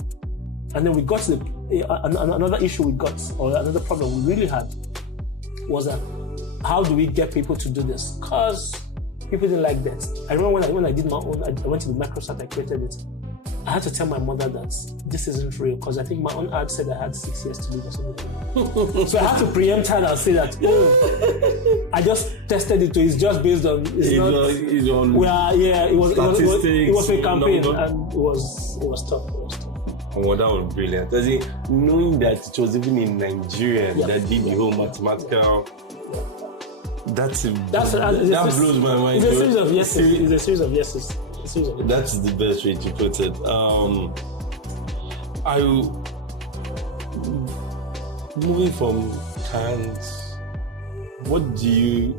And then we got to another issue we got, or another problem we really had, was that how do we get people to do this? Because people didn't like that. I remember when I did my own, I went to the microsite, I created it. I had to tell my mother that this isn't real because I think my own ad said I had 6 years to live or something. So I had to preempt her and say that I just tested it. It's just based on it was a campaign and it was tough. Oh, that was brilliant. As in, knowing that it was even in Nigeria that did the whole mathematical. That blows my mind. It's a series of yeses. It's a series of yeses. That's the best way to put it. Moving from cans, what do you?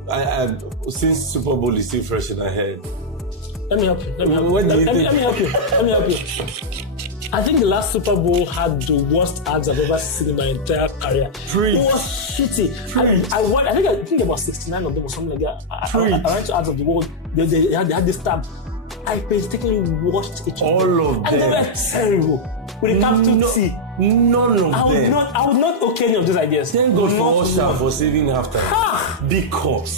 Since Super Bowl is still fresh in our head. Let me help you. Let me help you. I think the last Super Bowl had the worst ads I've ever seen in my entire career. It was shitty. I think about 69 of them or something like that. I went to Ads of the World. They had this tab. I painstakingly watched each all of them. And they were terrible. With a capital T. None of them. I would not okay any of these ideas. Thank God for Usher for saving halftime. Because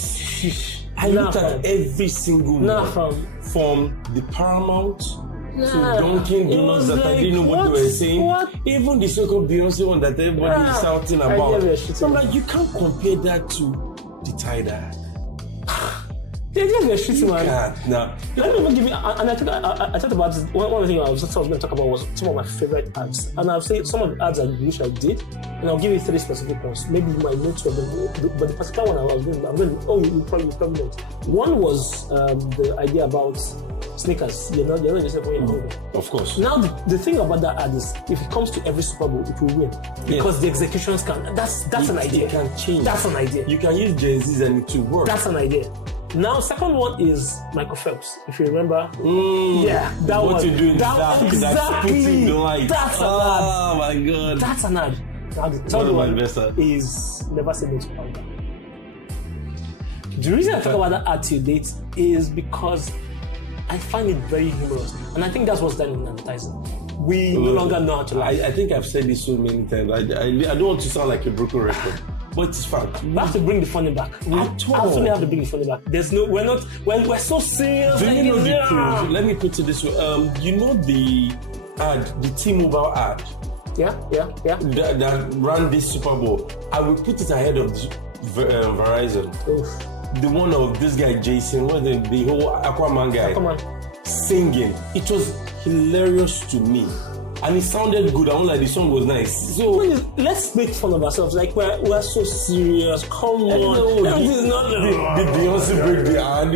I looked at every single one. From the Paramount to Dunkin' Donuts that I didn't know what they were saying. Even the so-called Beyonce one that everybody is shouting about. So I'm like, you can't compare that to the tie-dye. They were shitty, man. Now, let me even give you, and I think I talked about this. One of the things I was going to talk about was some of my favorite ads. And I'll say some of the ads I wish I did, and I'll give you 3 specific ones. Maybe you might know 2 of them, but the particular one I was doing, you probably know. One was the idea about sneakers. You're not just when you're hungry. Of course. Now the thing about that ad is, if it comes to every Super Bowl, it will win because the executions can. That's an idea. It can change. That's an idea. You can use Gen Z's and it will work. That's an idea. Now, second one is Michael Phelps. If you remember, that what one. You do Exactly. That's an ad. Oh my God. That's an ad. Now the third one is Never Say No to Powder. The reason I talk about that ad to date is because I find it very humorous, and I think that's what's done in advertising. We no longer know how to lie. I think I've said this so many times. I don't want to sound like a broken record. But it's fun. We have to bring the funny back. We absolutely have to bring the funny back. We're so serious. Do you know the truth? Let me put it this way. You know the ad, the T-Mobile ad? Yeah. That ran this Super Bowl. I will put it ahead of Verizon. Oof. The one of this guy, Jason, the whole Aquaman guy, singing. It was hilarious to me. And it sounded good. I was like, the song was nice. So let's make fun of ourselves. Like we're so serious. Come on. This is not the Beyonce break the ad,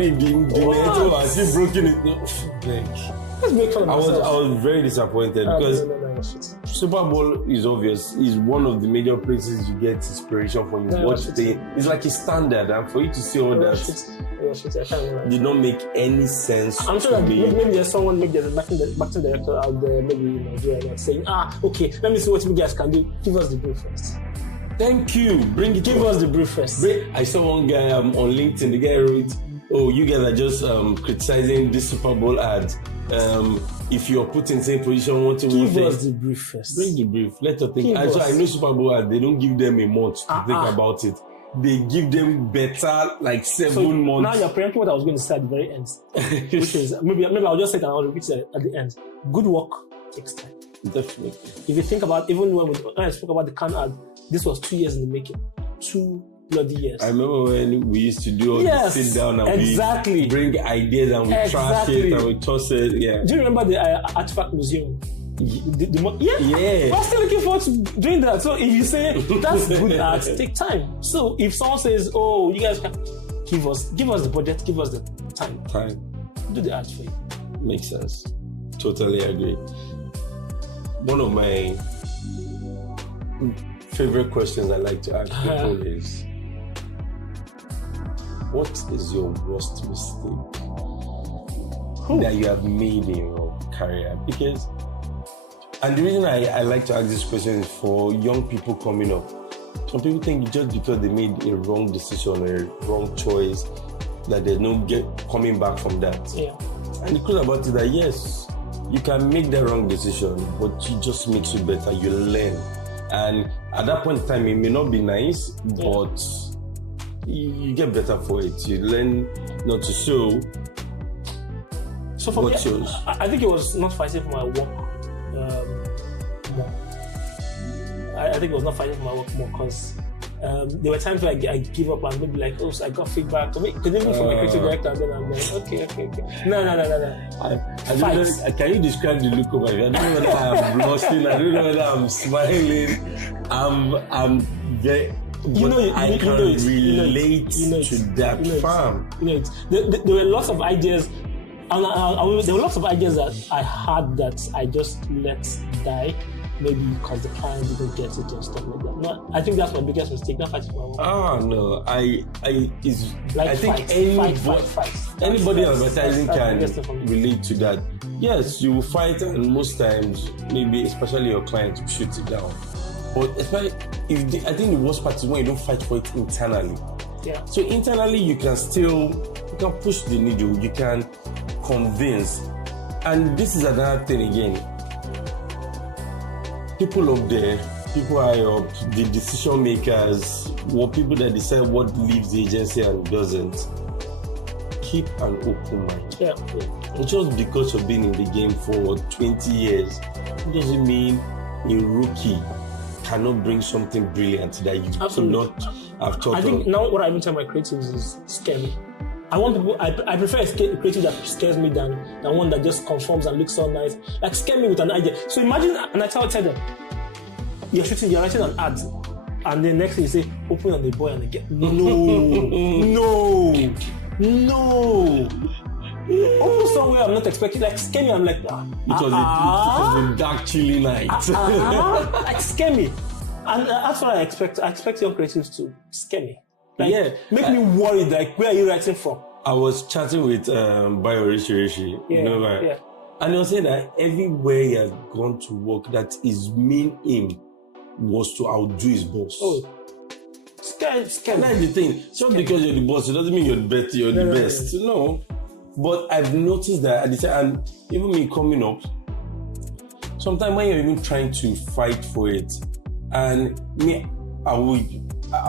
she broken it. Let's make fun of ourselves. I was very disappointed because Super Bowl is obvious. Is one of the major places you get inspiration from. You watch things. It's like a standard, and for you to see all that did not make any sense. I'm sure that maybe there's someone, maybe there's a marketing director out there, maybe in Nigeria, saying, okay, let me see what you guys can do. Give us the brief first. Thank you. Bring it. Give us the brief first. I saw one guy on LinkedIn. The guy wrote, oh, you guys are just criticizing this Super Bowl ad. If you're put in the same position, what to give us the brief first. Bring the brief. Let us think. And so I know Super Bowl ad, they don't give them a month to think about it. They give them better, like 7 months. Now you're preempting what I was going to say at the very end, which is maybe I'll just say it and I'll repeat it at the end. Good work takes time. Definitely. If you think about, even when I spoke about the can ad, this was 2 years in the making. 2 bloody years. I remember when we used to do all this sit down and we bring ideas and we trash it and we toss it. Yeah. Do you remember the Artifact Museum? Yeah. We're still looking forward to doing that. So if you say that's good art, take time. So if someone says, "Oh, you guys can give us the budget, give us the time, do the art for you." Makes sense. Totally agree. One of my favorite questions I like to ask people is, what is your worst mistake that you have made in your career? Because, and the reason I like to ask this question is for young people coming up. Some people think just because they made a wrong decision or a wrong choice, that there's no coming back from that. Yeah. And the cool about it is that yes, you can make the wrong decision, but it just makes you better. You learn. And at that point in time, it may not be nice, but you get better for it. You learn not to show. So for me, I think it was not fighting for my work more. I think it was not fighting for my work more because there were times where I give up and maybe like, oh, so I got feedback. Because even from my creative director, and then I'm like, okay. No. Can you describe the look of my face? I don't know whether I'm blushing. I don't know whether I'm smiling. I'm very. I can relate to that farm. There were lots of ideas, and there were lots of ideas that I had that I just let die. Maybe because the client didn't get it or stuff like that. No, I think that's my biggest mistake. Not fighting for my work. No. I think anybody advertising can relate to that. Yes, you will fight, and most times, especially your client, will shoot it down. But especially I think the worst part is when you don't fight for it internally. Yeah. So internally, you can push the needle, you can convince, and this is another thing again. People up there, people high up, the decision makers, or people that decide what leaves the agency and doesn't, keep an open mind. Yeah. Just because you've been in the game for 20 years, doesn't mean a rookie cannot bring something brilliant that you could not have thought of. I think now what I even tell my creatives is scary. I prefer a creative that scares me than one that just conforms and looks so nice. Like, scare me with an idea. So imagine, and I tell them, you're writing an ad, and then next thing you say, open on the boy and the girl. No. Open somewhere I'm not expecting. Like, scare me. I'm like, It was a dark, chilly night. Like, scare me. And that's what I expect. I expect young creatives to scare me. Like, make me worried. Like, where are you writing from? I was chatting with Bayo Rishi. Yeah. And he was saying that everywhere he has gone to work, that his main aim was to outdo his boss. Oh, scare. That's the thing. Just because you're the boss, it doesn't mean you're the best. No. But I've noticed that at the time, and even me coming up, sometimes when you're even trying to fight for it, and me, I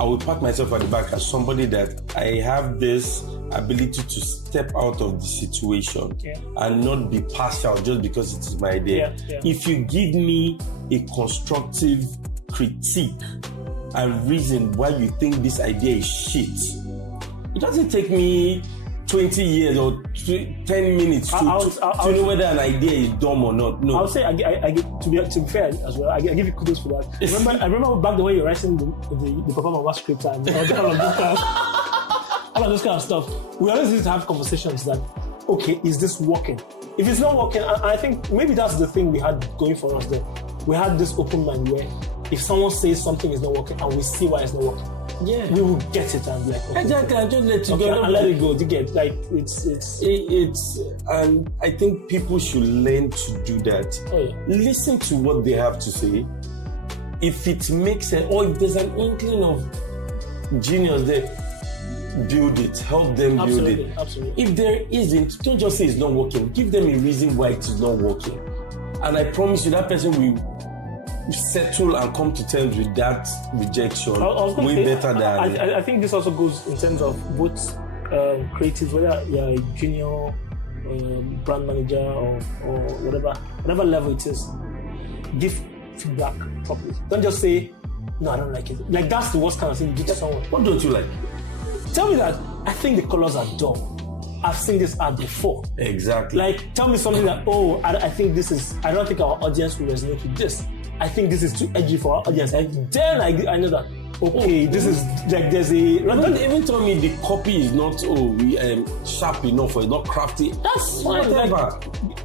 will pat myself at the back as somebody that I have this ability to step out of the situation and not be partial just because it is my idea. Yeah. If you give me a constructive critique and reason why you think this idea is shit, it doesn't take me 20 years or 10 minutes to know whether an idea is dumb or not. No. I'll say, to be fair as well, I give you kudos for that. I remember back the way you're writing the Papa Mama script and all of this kind of stuff. We always need to have conversations that, okay, is this working? If it's not working, I think maybe that's the thing we had going for us there. We had this open mind where if someone says something is not working and we see why it's not working, we will get it and be like, okay, exactly, and just let it go and let it go. You get, like, it's and I think people should learn to do that. Listen to what they have to say. If it makes sense, or if there's an inkling of genius there, build it. Help them build it. Absolutely. If there isn't, don't just say it's not working. Give them a reason why it is not working. And I promise you that person will settle and come to terms with that rejection way better than... I think this also goes in terms of both creatives, whether you're a junior brand manager or whatever level it is. Give feedback properly. Don't just say, no, I don't like it. Like, that's the worst kind of thing you do to someone. What don't you like? Tell me that I think the colors are dumb. I've seen this ad before. Exactly. Like, tell me something that, I think this is, I don't think our audience will resonate with this. I think this is too edgy for our audience. Then I know that, okay, this is, like, there's a... Don't even tell me the copy is not sharp enough or it's not crafty. That's fine. Like,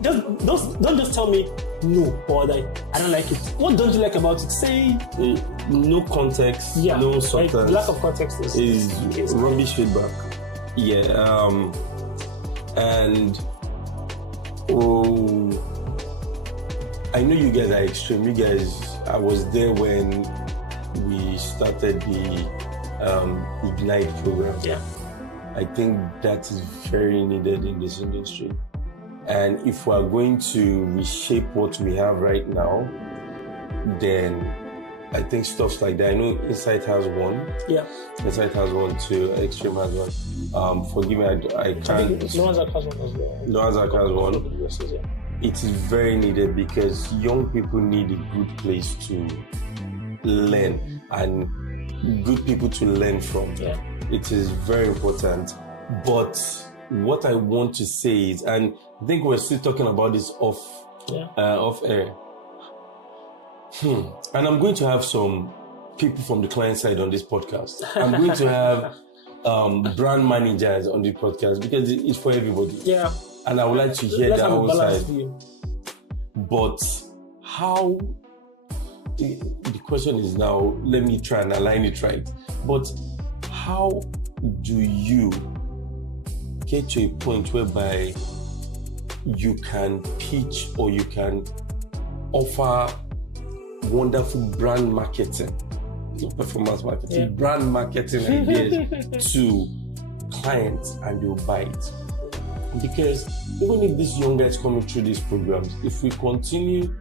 don't just tell me, no, or like, I don't like it. What don't you like about it? Say... No context, no substance. Like, lack of context is rubbish feedback. Yeah, and I know you guys are extreme. You guys, I was there when we started the Ignite program. Yeah, I think that is very needed in this industry. And if we are going to reshape what we have right now, then I think stuff like that. I know Insight has one. Yeah. Insight has one too. X3M has one. Forgive me, I can't. Loanzac has one as well. Loanzac has one. It is very needed because young people need a good place to learn and good people to learn from. Yeah. It is very important. But what I want to say is, and I think we're still talking about this off air. And I'm going to have some people from the client side on this podcast. I'm going to have brand managers on the podcast because it's for everybody. Yeah. And I would like to hear their own side. But how, the question is now, let me try and align it right. But how do you get to a point whereby you can pitch or you can offer wonderful brand marketing, not performance marketing, brand marketing ideas to clients and they'll buy it? Because even if these young guys coming through these programs, if we continue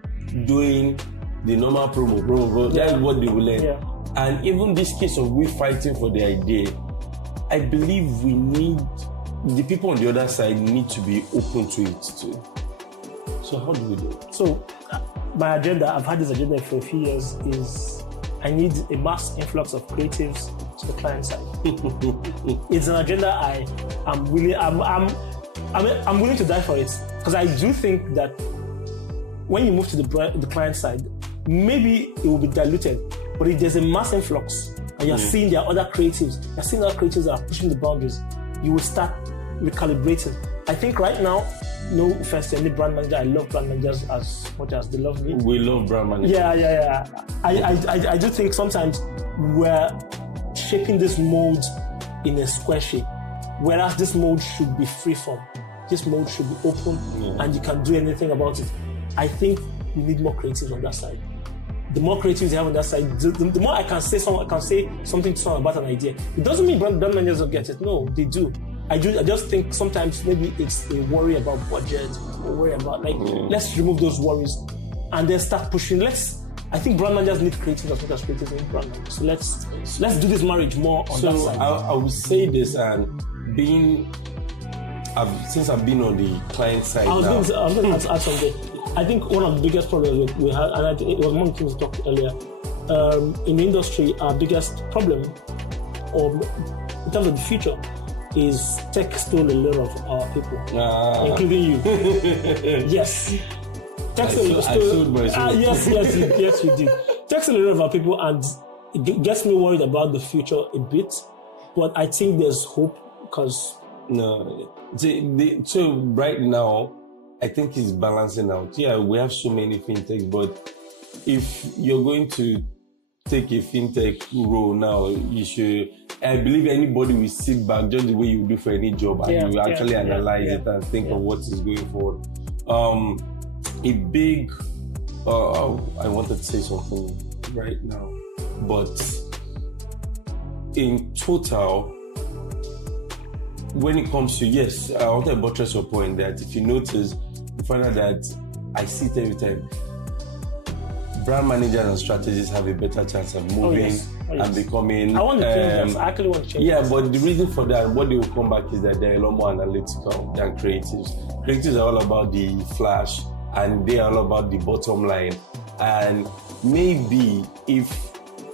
doing the normal promo, that's what they will learn. Yeah. And even this case of we fighting for the idea, I believe we need, the people on the other side need to be open to it too. So how do we do it? So my agenda, I've had this agenda for a few years, is I need a mass influx of creatives to the client side. It's an agenda I'm willing to die for it, because I do think that when you move to the client side, maybe it will be diluted, but if there's a mass influx and you're seeing there are other creatives, you're seeing other creatives that are pushing the boundaries, you will start recalibrating. I think right now, no offense to any brand manager, I love brand managers as much as they love me. We love brand managers. Yeah. I do think sometimes we're shaping this mold in a square shape, whereas this mold should be freeform. This mold should be open and you can do anything about it. I think we need more creatives on that side. The more creatives you have on that side, the more I can say something to someone about an idea. It doesn't mean brand managers don't get it. No, they do. I just think sometimes maybe it's a worry about budget, a worry about let's remove those worries and then start pushing. I think brand managers need creatives as much as creatives need brand managers. So let's do this marriage more on that side. I will say this, and since I've been on the client side I was going to add something. I think one of the biggest problems we had, and it was one of the things we talked earlier, in the industry, our biggest problem, or in terms of the future, is tech stole a lot of our people, including you. Yes. Tech stole yes, you did. Tech stole a lot of our people, and it gets me worried about the future a bit, but I think there's hope, because... No. So right now, I think it's balancing out. Yeah, we have so many fintechs, but if you're going to take a fintech role now, you should... I believe anybody will sit back just the way you do for any job, and you actually analyze it and think of what is going forward. A big... I wanted to say something right now, but in total, when it comes to, yes, I want to buttress your point that if you notice, you find out that I see it every time. Brand managers and strategists have a better chance of moving and becoming. I want to change that. I actually want to change that. But the reason for that, what they will come back is that they're a lot more analytical than creatives. Creatives are all about the flash and they are all about the bottom line. And maybe if,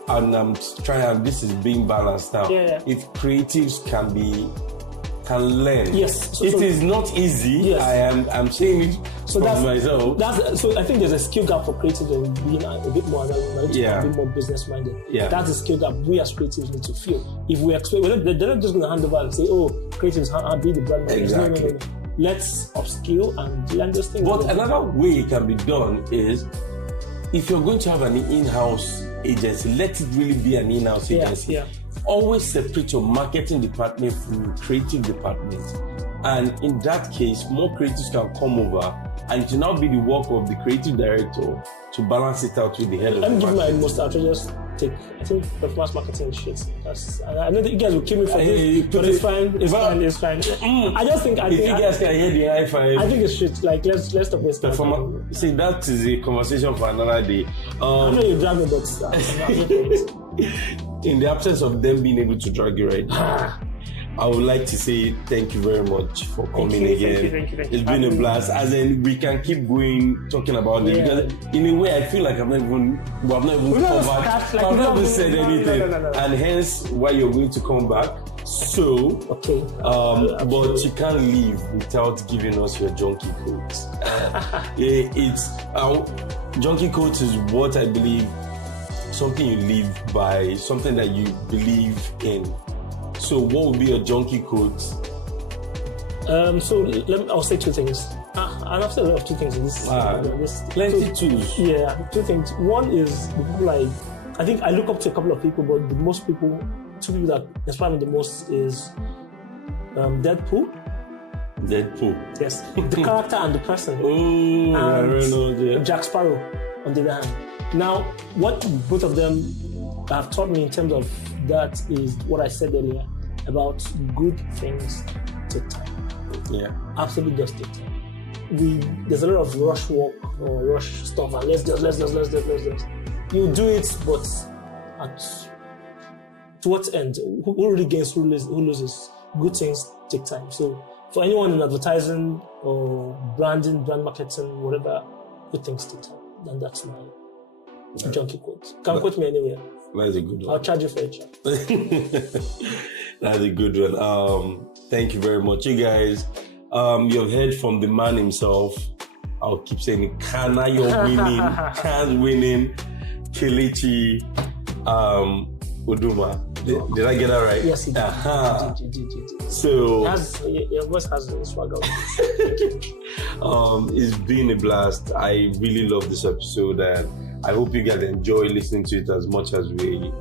and I'm trying, this is being balanced now, if creatives can learn. Yes. It is not easy. Yes. I'm saying it for myself. So I think there's a skill gap for creatives and being a bit more analytical, a bit more business minded. Yeah. That's a skill gap we as creatives need to feel. If we expect, they're not just going to hand over and say, oh, creatives, I'll be the brand manager. Exactly. No. Let's upskill and learn those things. But another way it can be done is if you're going to have an in-house agency, let it really be an in-house agency. Yeah. Always separate your marketing department from your creative department. And in that case, more creatives can come over and it will now be the work of the creative director to balance it out with the head of the department. Let me give my most outrageous take. I think performance marketing is shit. I know that you guys will kill me for this, but it's fine. It's fine. I just think... If you guys can hear the high five... I think it's shit. Like, let's talk about performance. See, that is a conversation for another day. I know you drag me, but... In the absence of them being able to drag you right now, I would like to say thank you very much for coming again. Thank you. It's been a blast. As in, we can keep going talking about it because in a way I feel like I've not even covered. I've not even said anything, and hence why you're going to come back. So, but you can't leave without giving us your junkie quotes. Junkie quotes is what I believe. Something you live by, something that you believe in. So what would be a junkie quote? I'll say two things. And I've said a lot of two things in this. Plenty twos. Yeah, two things. One is the people I think I look up to a couple of people, but the most people, two people that inspire me the most is Deadpool. Yes. The character and the person. Oh, I don't know. Jack Sparrow, on the other hand. Now, what both of them have taught me in terms of that is what I said earlier about good things take time. Yeah. Absolutely does take time. There's a lot of rush work or rush stuff and let's just. You do it, but to what end? Who really gains, who loses? Good things take time. So for anyone in advertising or branding, brand marketing, whatever, good things take time. And that's my junkie quote. Can quote me anywhere. That's a good one. I'll charge you for it. That's a good one. Thank you very much. You guys, you've heard from the man himself. I'll keep saying it. Can's winning. Kelechi Uduma. Did I get that right? Yes, he did. So your voice has the swagger. It's been a blast. I really love this episode and I hope you guys enjoy listening to it as much as we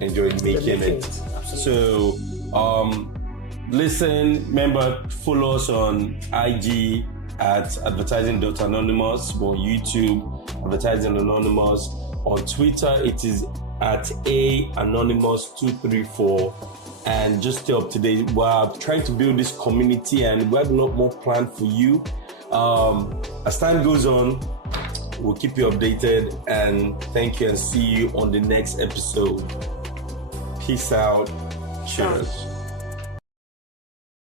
enjoyed making it. So listen, remember, follow us on IG at advertising.anonymous, on YouTube, Advertising Anonymous, on Twitter it is at anonymous234, and just stay up to date. We're trying to build this community and we have a lot more planned for you. As time goes on, we'll keep you updated, and thank you and see you on the next episode. Peace out. Cheers.